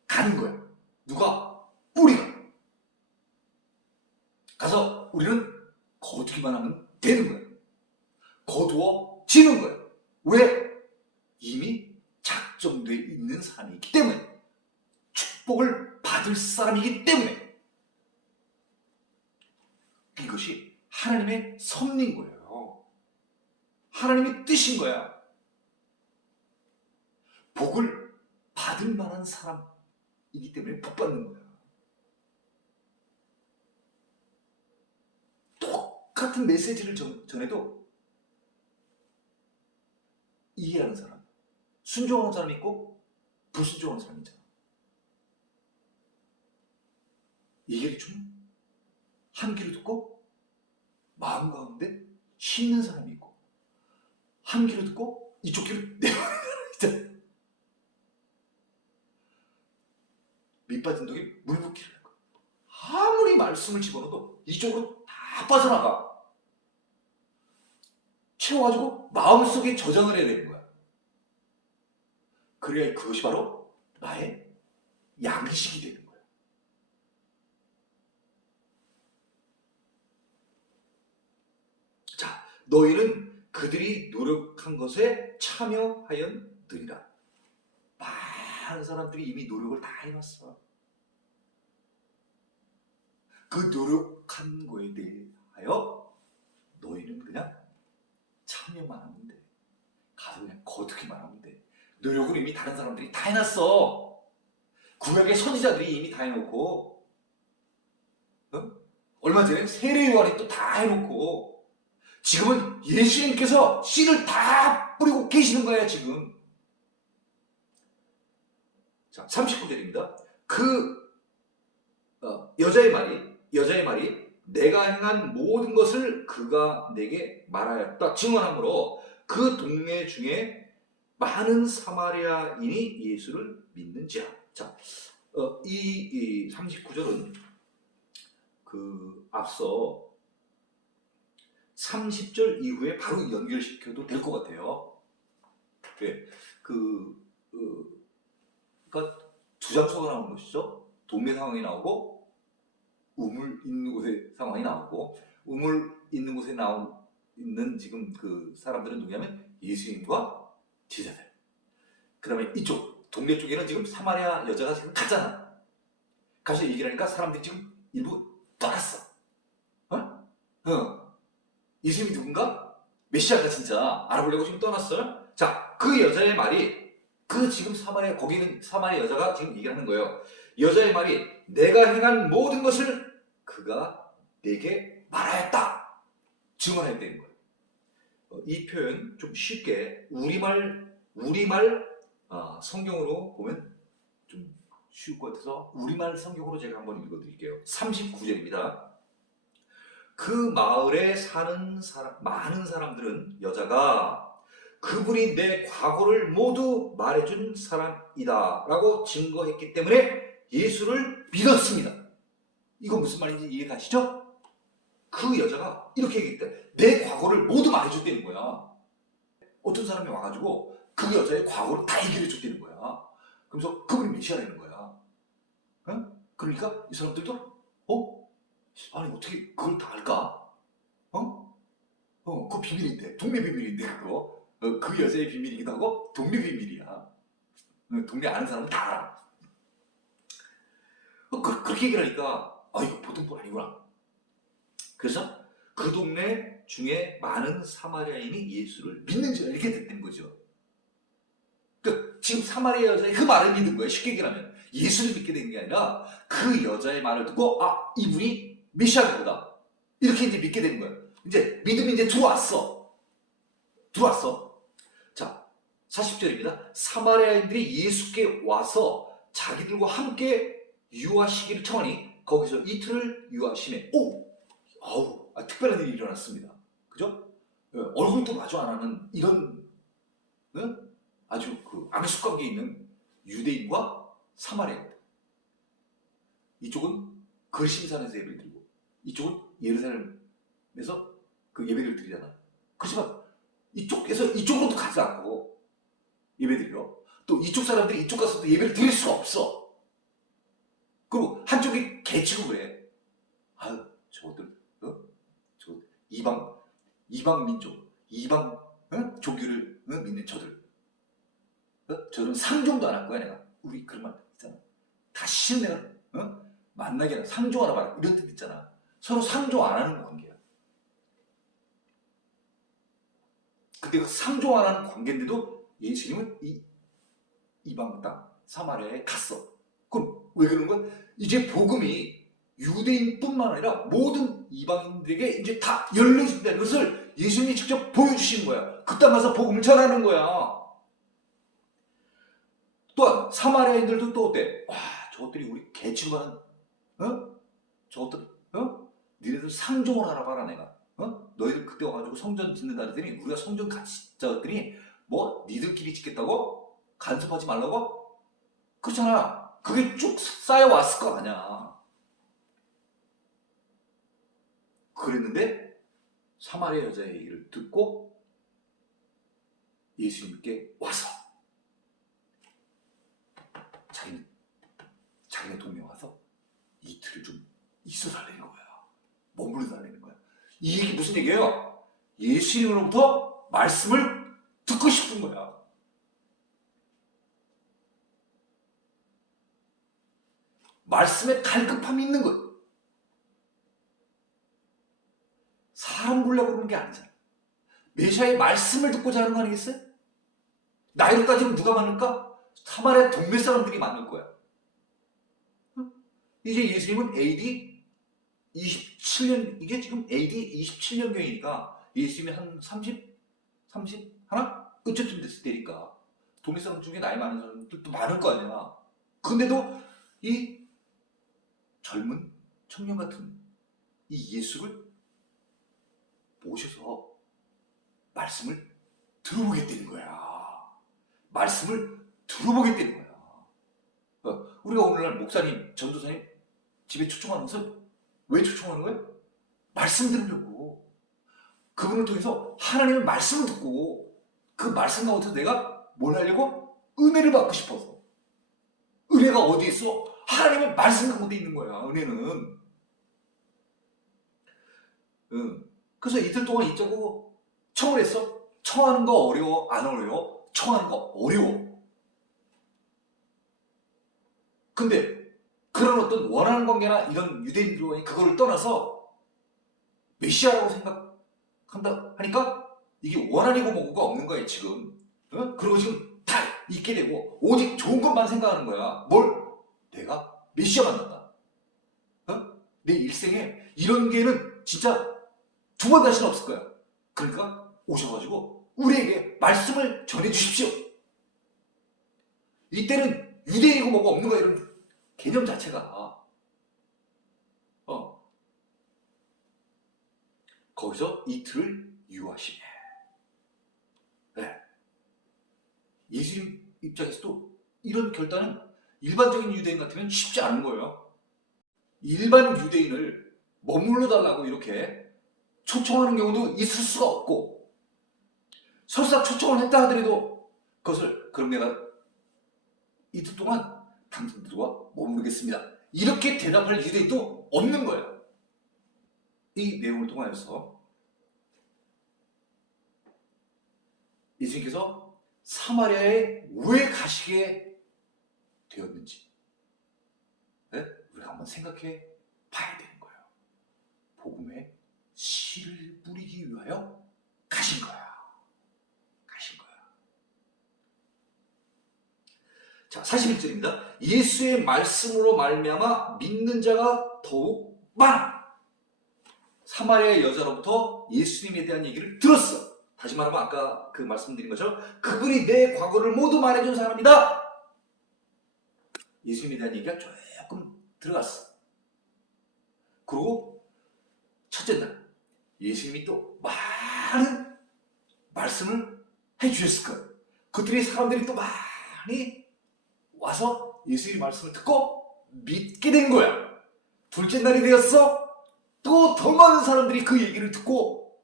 가는 거예요. 누가? 우리가. 가서 우리는 거두기만 하면 되는 거예요. 거두어지는 거예요. 왜? 이미 작정되어 있는 사람이기 때문에, 축복을 받을 사람이기 때문에. 이것이 하나님의 섭리인 거예요. 하나님의 뜻인 거야. 복을 받을 만한 사람이기 때문에 복 받는 거야. 똑같은 메시지를 전해도 이해하는 사람, 순종하는 사람이 있고 불순종하는 사람이 있잖아. 얘기를 좀 한 귀로 듣고 마음 가운데 씹는 사람이 있고, 한 귀로 듣고 이쪽 귀로 내버리는 사람이 있잖아. 밑빠진 독이 물 붓기를 할 거야. 아무리 말씀을 집어넣어도 이쪽으로 다 빠져나가. 채워가지고 마음속에 저장을 해야 되는 거야. 그래야 그것이 바로 나의 양식이 되는 거야. 자, 너희는 그들이 노력한 것에 참여하였느니라. 많은 사람들이 이미 노력을 다 해놨어. 그 노력한 거에 대하여 너희는 그냥 참여만 하면 돼. 가서 그냥 거두기만 하면 돼. 노력을 이미 다른 사람들이 다 해놨어. 구약의 선지자들이 이미 다 해놓고, 얼마 전에 세례 요한이 또 다 해놓고, 지금은 예수님께서 씨를 다 뿌리고 계시는 거야 지금. 자, 39절입니다. 그 여자의 말이 내가 행한 모든 것을 그가 내게 말하였다 증언하므로 그 동네 중에 많은 사마리아인이 예수를 믿는지라. 자, 이 39절은 그 앞서 30절 이후에 바로 연결시켜도 될 것 같아요. 네, 그러니까 두 장소가 나오는 것이죠. 동네 상황이 나오고 우물 있는 곳의 상황이 나오고, 우물 있는 곳에 있는 지금 그 사람들은 누구냐면 예수님과 제자들. 그 다음에 이쪽 동네 쪽에는 지금 사마리아 여자가 지금 갔잖아. 가서 얘기를 하니까 사람들이 지금 일부 떠났어. 예수님이 누군가? 메시아가 진짜 알아보려고 지금 떠났어요. 자, 그 여자의 말이, 그 지금 거기는 사마리아 여자가 지금 얘기하는 거예요. 여자의 말이 내가 행한 모든 것을 그가 내게 말하였다 증언했다는 거예요. 이 표현 좀 쉽게 우리말 성경으로 보면 좀 쉬울 것 같아서 우리말 성경으로 제가 한번 읽어드릴게요. 39절입니다. 그 마을에 사는 많은 사람들은 여자가 그분이 내 과거를 모두 말해준 사람이다 라고 증거했기 때문에 예수를 믿었습니다. 이건 무슨 말인지 이해가시죠? 그 여자가 이렇게 얘기했대. 내 과거를 모두 말해줬다는 거야. 어떤 사람이 와가지고 그 여자의 과거를 다 얘기해 줬다는 거야. 그러면서 그분이 메시아라는 거야. 그러니까 이 사람들도 아니 어떻게 그걸 다 알까? 그거 비밀인데, 동네 비밀인데 그거. 그 여자의 비밀이기도 하고 동네 비밀이야. 동네 아는 사람은 다 알아. 그렇게 얘기를 하니까 이거 보통 분 아니구나. 그래서 그 동네 중에 많은 사마리아인이 예수를 믿는지라 이렇게 됐던 거죠. 그러니까 지금 사마리아 여자의 그 말을 믿은 거예요. 쉽게 얘기하면 예수를 믿게 된 게 아니라 그 여자의 말을 듣고 이분이 메시아가 보다. 이렇게 이제 믿게 된 거예요. 이제 믿음이 이제 들어왔어. 자, 40절입니다. 사마리아인들이 예수께 와서 자기들과 함께 유하시기를 청하니 거기서 이틀을 유하시네. 특별한 일이 일어났습니다. 그죠? 얼굴도 마주 안 하는 이런 아주 그 앙숙 관계에 있는 유대인과 사마리아인들. 이쪽은 그리심산에서 예배를 드리고 이쪽은 예루살렘에서 그 예배를 드리잖아. 그렇지만 이쪽에서 이쪽으로도 가지 않고 예배 드리러 또 이쪽 사람들이 이쪽 가서도 예배를 드릴 수가 없어. 그리고 한쪽이 개치고 그래. 저것들 저 이방 민족, 이방 종교를 믿는 저들. 저들은 상종도 안 할 거야 내가. 우리 그런 말 있잖아. 다시는 내가 만나게 하라, 상종하라 봐라 이런 뜻 있잖아. 서로 상종 안 하는 관계야. 근데 그 상종 안 하는 관계인데도 예수님은 이방 땅 사마리아에 갔어. 그럼 왜 그러는 거야? 이제 복음이 유대인뿐만 아니라 모든 이방인들에게 이제 다 열려진다는 것을 예수님이 직접 보여주시는 거야. 그 땅 가서 복음을 전하는 거야. 또한 사마리아인들도 또 어때? 저것들이 우리 개치고하는 저것들 니네들 상종을 하라 봐라 내가. 너희들 그때 와가지고 성전 짓는다 그러더니 우리가 성전 같이 짓자더니 뭐 니들끼리 짓겠다고? 간섭하지 말라고? 그렇잖아. 그게 쭉 쌓여왔을 거 아니야. 그랬는데 사마리아 여자의 얘기를 듣고 예수님께 와서 자기네 동네 와서 이틀을 좀 있어 달라는 거야. 머물러 달라는 거야. 이 얘기 무슨 얘기예요? 예수님으로부터 말씀을 듣고 싶은 거야. 말씀에 갈급함이 있는 거예요. 사람 보려고 그러는 게 아니잖아. 메시아의 말씀을 듣고자 하는 거 아니겠어요? 나이로 따지면 누가 많을까? 사마리아 동네 사람들이 많을 거야. 이제 예수님은 AD 27년, 이게 지금 AD 27년경이니까 예수님이 한 30 하나? 그쯤 됐을 때니까 동네 사람 중에 나이 많은 사람들도 많을 거 아니야. 근데도 이 젊은 청년 같은 이 예수를 모셔서 말씀을 들어보겠다는 거야. 말씀을 들어보겠다는 거야. 우리가 오늘날 목사님, 전도사님 집에 초청하는 것은 왜 초청하는 거예요? 말씀 들으려고. 그분을 통해서 하나님의 말씀을 듣고 그 말씀 가운데서 내가 뭘 하려고? 은혜를 받고 싶어서. 은혜가 어디 있어? 하나님의 말씀 가운데 있는 거야. 은혜는. 그래서 이틀 동안 있자고 청을 했어. 청하는 거 어려워? 안 어려워? 청하는 거 어려워. 근데 그런 어떤 원하는 관계나 이런 유대인들과의 그거를 떠나서 메시아라고 생각한다 하니까 이게 원한이고 뭐고가 없는 거야 지금. 그리고 지금 다 있게 되고 오직 좋은 것만 생각하는 거야. 뭘? 내가 메시아 만났다. 내 일생에 이런 게는 진짜 두 번 다시는 없을 거야. 그러니까 오셔가지고 우리에게 말씀을 전해주십시오. 이때는 유대인이고 뭐고 없는 거야. 이런 개념 자체가. 거기서 이틀을 유하시네. 네. 예수님 입장에서도 이런 결단은 일반적인 유대인 같으면 쉽지 않은 거예요. 일반 유대인을 머물러 달라고 이렇게 초청하는 경우도 있을 수가 없고, 설사 초청을 했다 하더라도 그것을 그럼 내가 이틀 동안 당신들과 머무르겠습니다. 이렇게 대답할 유대인도 없는 거예요. 이 내용을 통하여서 예수님께서 사마리아에 왜 가시게 되었는지 우리가 한번 생각해 봐야 되는 거예요. 복음에 씨를 뿌리기 위하여 가신 거야. 자, 41절입니다. 예수의 말씀으로 말미암아 믿는 자가 더욱 많아. 사마리아 여자로부터 예수님에 대한 얘기를 들었어. 다시 말하면 아까 그 말씀드린 것처럼 그분이 내 과거를 모두 말해준 사람이다. 예수님에 대한 얘기가 조금 들어갔어. 그리고 첫째 날 예수님이 또 많은 말씀을 해주셨을 거예요. 그들이 사람들이 또 많이 와서 예수님의 말씀을 듣고 믿게 된 거야. 둘째 날이 되었어. 또 더 많은 사람들이 그 얘기를 듣고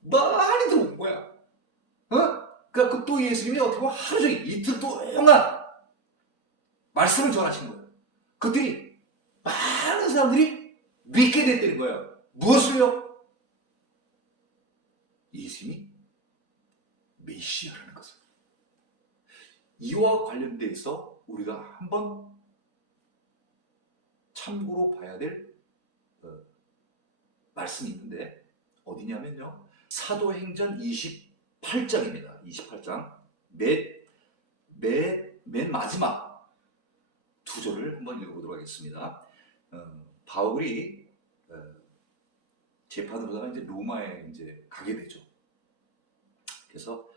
많이 들어온 거야. 그러니까 또 예수님이 어떻게 보면 하루 종일 이틀 동안 말씀을 전하신 거예요. 그들이 많은 사람들이 믿게 됐다는 거예요. 무엇을요? 예수님이 메시아라는 것을. 이와 관련돼서 우리가 한번 참고로 봐야 될 말씀이 있는데 어디냐면요. 사도행전 28장입니다. 28장 맨 마지막 두 절을 한번 읽어보도록 하겠습니다. 바울이 재판으로다가 이제 로마에 이제 가게 되죠. 그래서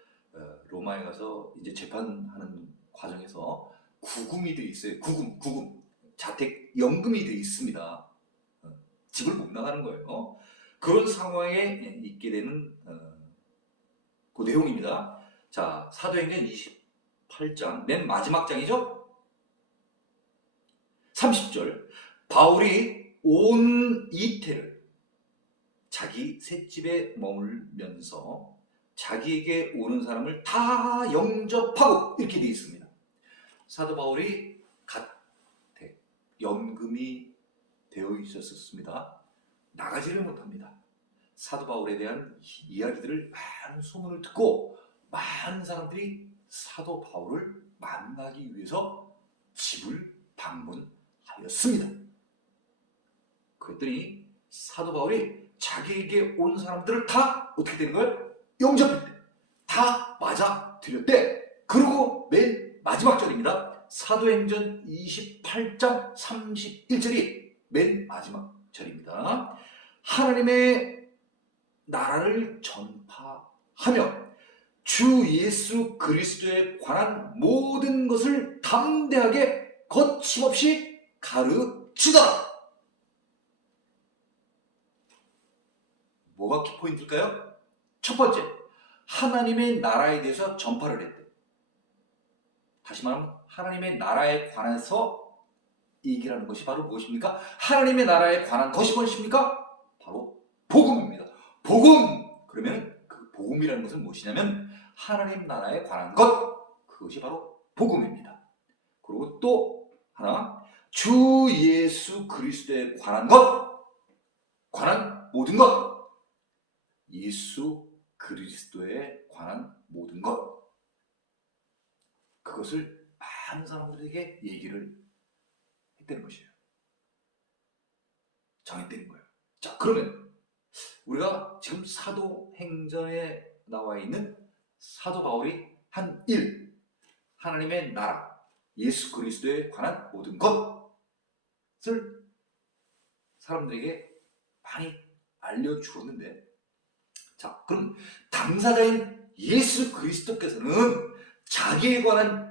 로마에 가서 이제 재판하는 과정에서 구금이 돼 있어요. 구금 자택 연금이 돼 있습니다. 집을 못 나가는 거예요. 그런 상황에 있게 되는 그 내용입니다. 자, 사도행전 28장 맨 마지막 장이죠. 30절 바울이 온 이태를 자기 셋집에 머물면서 자기에게 오는 사람을 다 영접하고 이렇게 되어 있습니다. 사도 바울이 가택 연금이 되어 있었습니다. 나가지를 못합니다. 사도 바울에 대한 이야기들을 많은 소문을 듣고 많은 사람들이 사도 바울을 만나기 위해서 집을 방문하였습니다. 그랬더니 사도 바울이 자기에게 온 사람들을 다 어떻게 된 거예요? 영접했대. 다 맞아 드렸대. 그리고 맨 마지막 절입니다. 사도행전 28장 31절이 맨 마지막 절입니다. 하나님의 나라를 전파하며 주 예수 그리스도에 관한 모든 것을 담대하게 거침없이 가르치더라. 뭐가 키포인트일까요? 첫 번째, 하나님의 나라에 대해서 전파를 했대. 다시 말하면 하나님의 나라에 관해서 얘기라는 것이 바로 무엇입니까? 하나님의 나라에 관한 것이 무엇입니까? 바로 복음입니다. 복음! 그러면 그 복음이라는 것은 무엇이냐면 하나님 나라에 관한 것, 그것이 바로 복음입니다. 그리고 또 하나, 주 예수 그리스도에 관한 것, 관한 모든 것, 예수 그리스도에 관한 모든 것, 그것을 많은 사람들에게 얘기를 했다는 것이에요. 정했다는 거예요. 자, 그러면 우리가 지금 사도행전에 나와 있는 사도 바울이 한 일, 하나님의 나라, 예수 그리스도에 관한 모든 것을 사람들에게 많이 알려주었는데, 자, 그럼 당사자인 예수 그리스도께서는 자기에 관한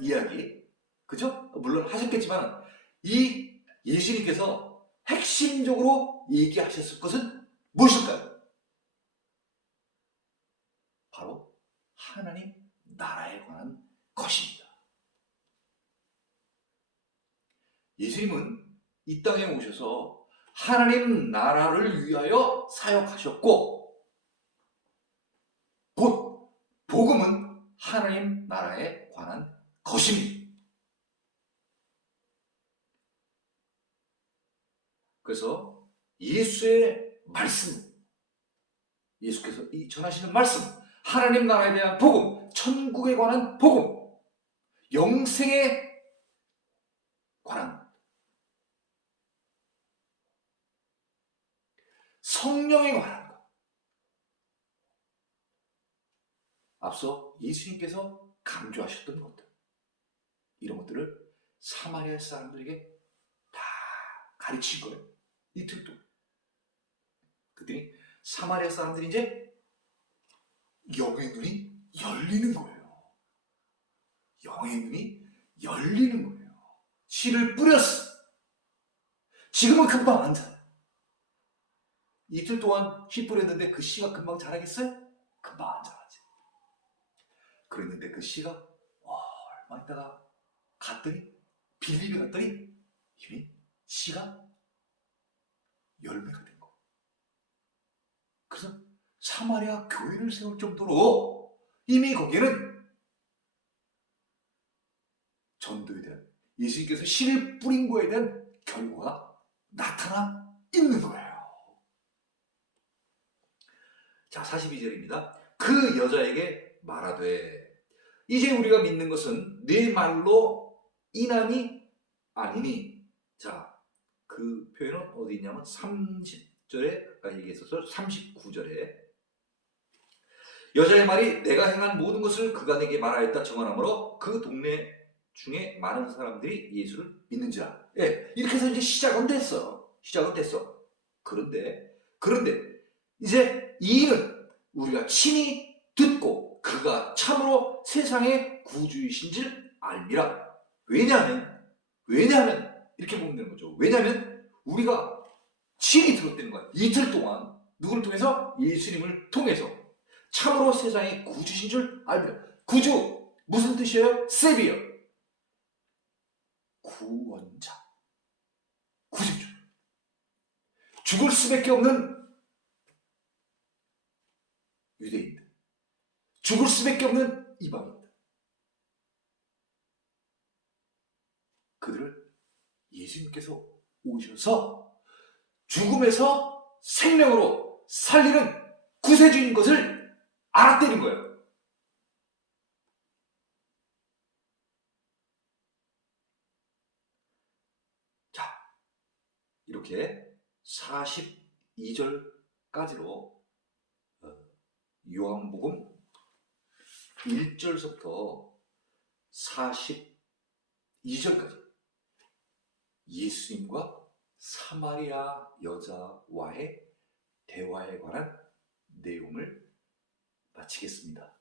이야기, 그죠? 물론 하셨겠지만 이 예수님께서 핵심적으로 얘기하셨을 것은 무엇일까요? 바로 하나님 나라에 관한 것입니다. 예수님은 이 땅에 오셔서 하나님 나라를 위하여 사역하셨고, 곧 복음은 하나님 나라에 관한 것입니다. 그래서 예수의 말씀, 예수께서 이 전하시는 말씀, 하나님 나라에 대한 복음, 천국에 관한 복음, 영생에 관한, 성령에 관한 것. 앞서 예수님께서 강조하셨던 것들, 이런 것들을 사마리아 사람들에게 다 가르친 거예요. 이틀 동안. 그랬더니 사마리아 사람들이 이제 영의 눈이 열리는 거예요. 영의 눈이 열리는 거예요. 씨를 뿌렸어. 지금은 금방 안 자라요. 이틀 동안 씨 뿌렸는데 그 씨가 금방 자라겠어요? 금방 안 자라지. 그랬는데 그 씨가 얼마 있다가 갔더니, 빌립에 갔더니 이미 씨가 열매가 된 거. 그래서 사마리아 교회를 세울 정도로 이미 거기에는 전도에 대한, 예수님께서 씨를 뿌린 거에 대한 결과가 나타나 있는 거예요. 자, 42절입니다. 그 여자에게 말하되 이제 우리가 믿는 것은 네 말로 인함이 아니니. 자, 그 표현은 어디 있냐면 30절에 아까 얘기했어서 39절에 여자의 말이 내가 행한 모든 것을 그가 내게 말하였다 증언하므로 그 동네 중에 많은 사람들이 예수를 믿는지라. 예, 이렇게 해서 이제 시작은 됐어. 그런데 이제 이 일은 우리가 친히 듣고 그가 참으로 세상의 구주이신 줄 알미라. 왜냐하면 이렇게 보면 되는 거죠. 왜냐하면 우리가 친히 들었다는 거야. 이틀 동안 누구를 통해서? 예수님을 통해서 참으로 세상의 구주신 줄 알미라. 구주 무슨 뜻이에요? 세비어, 구원자, 구세주. 죽을 수밖에 없는 유대인들, 죽을 수밖에 없는 이방인들, 그들을 예수님께서 오셔서 죽음에서 생명으로 살리는 구세주인 것을 알았다는 거예요. 자, 이렇게 42절까지로 요한복음 1절부터 42절까지 예수님과 사마리아 여자와의 대화에 관한 내용을 마치겠습니다.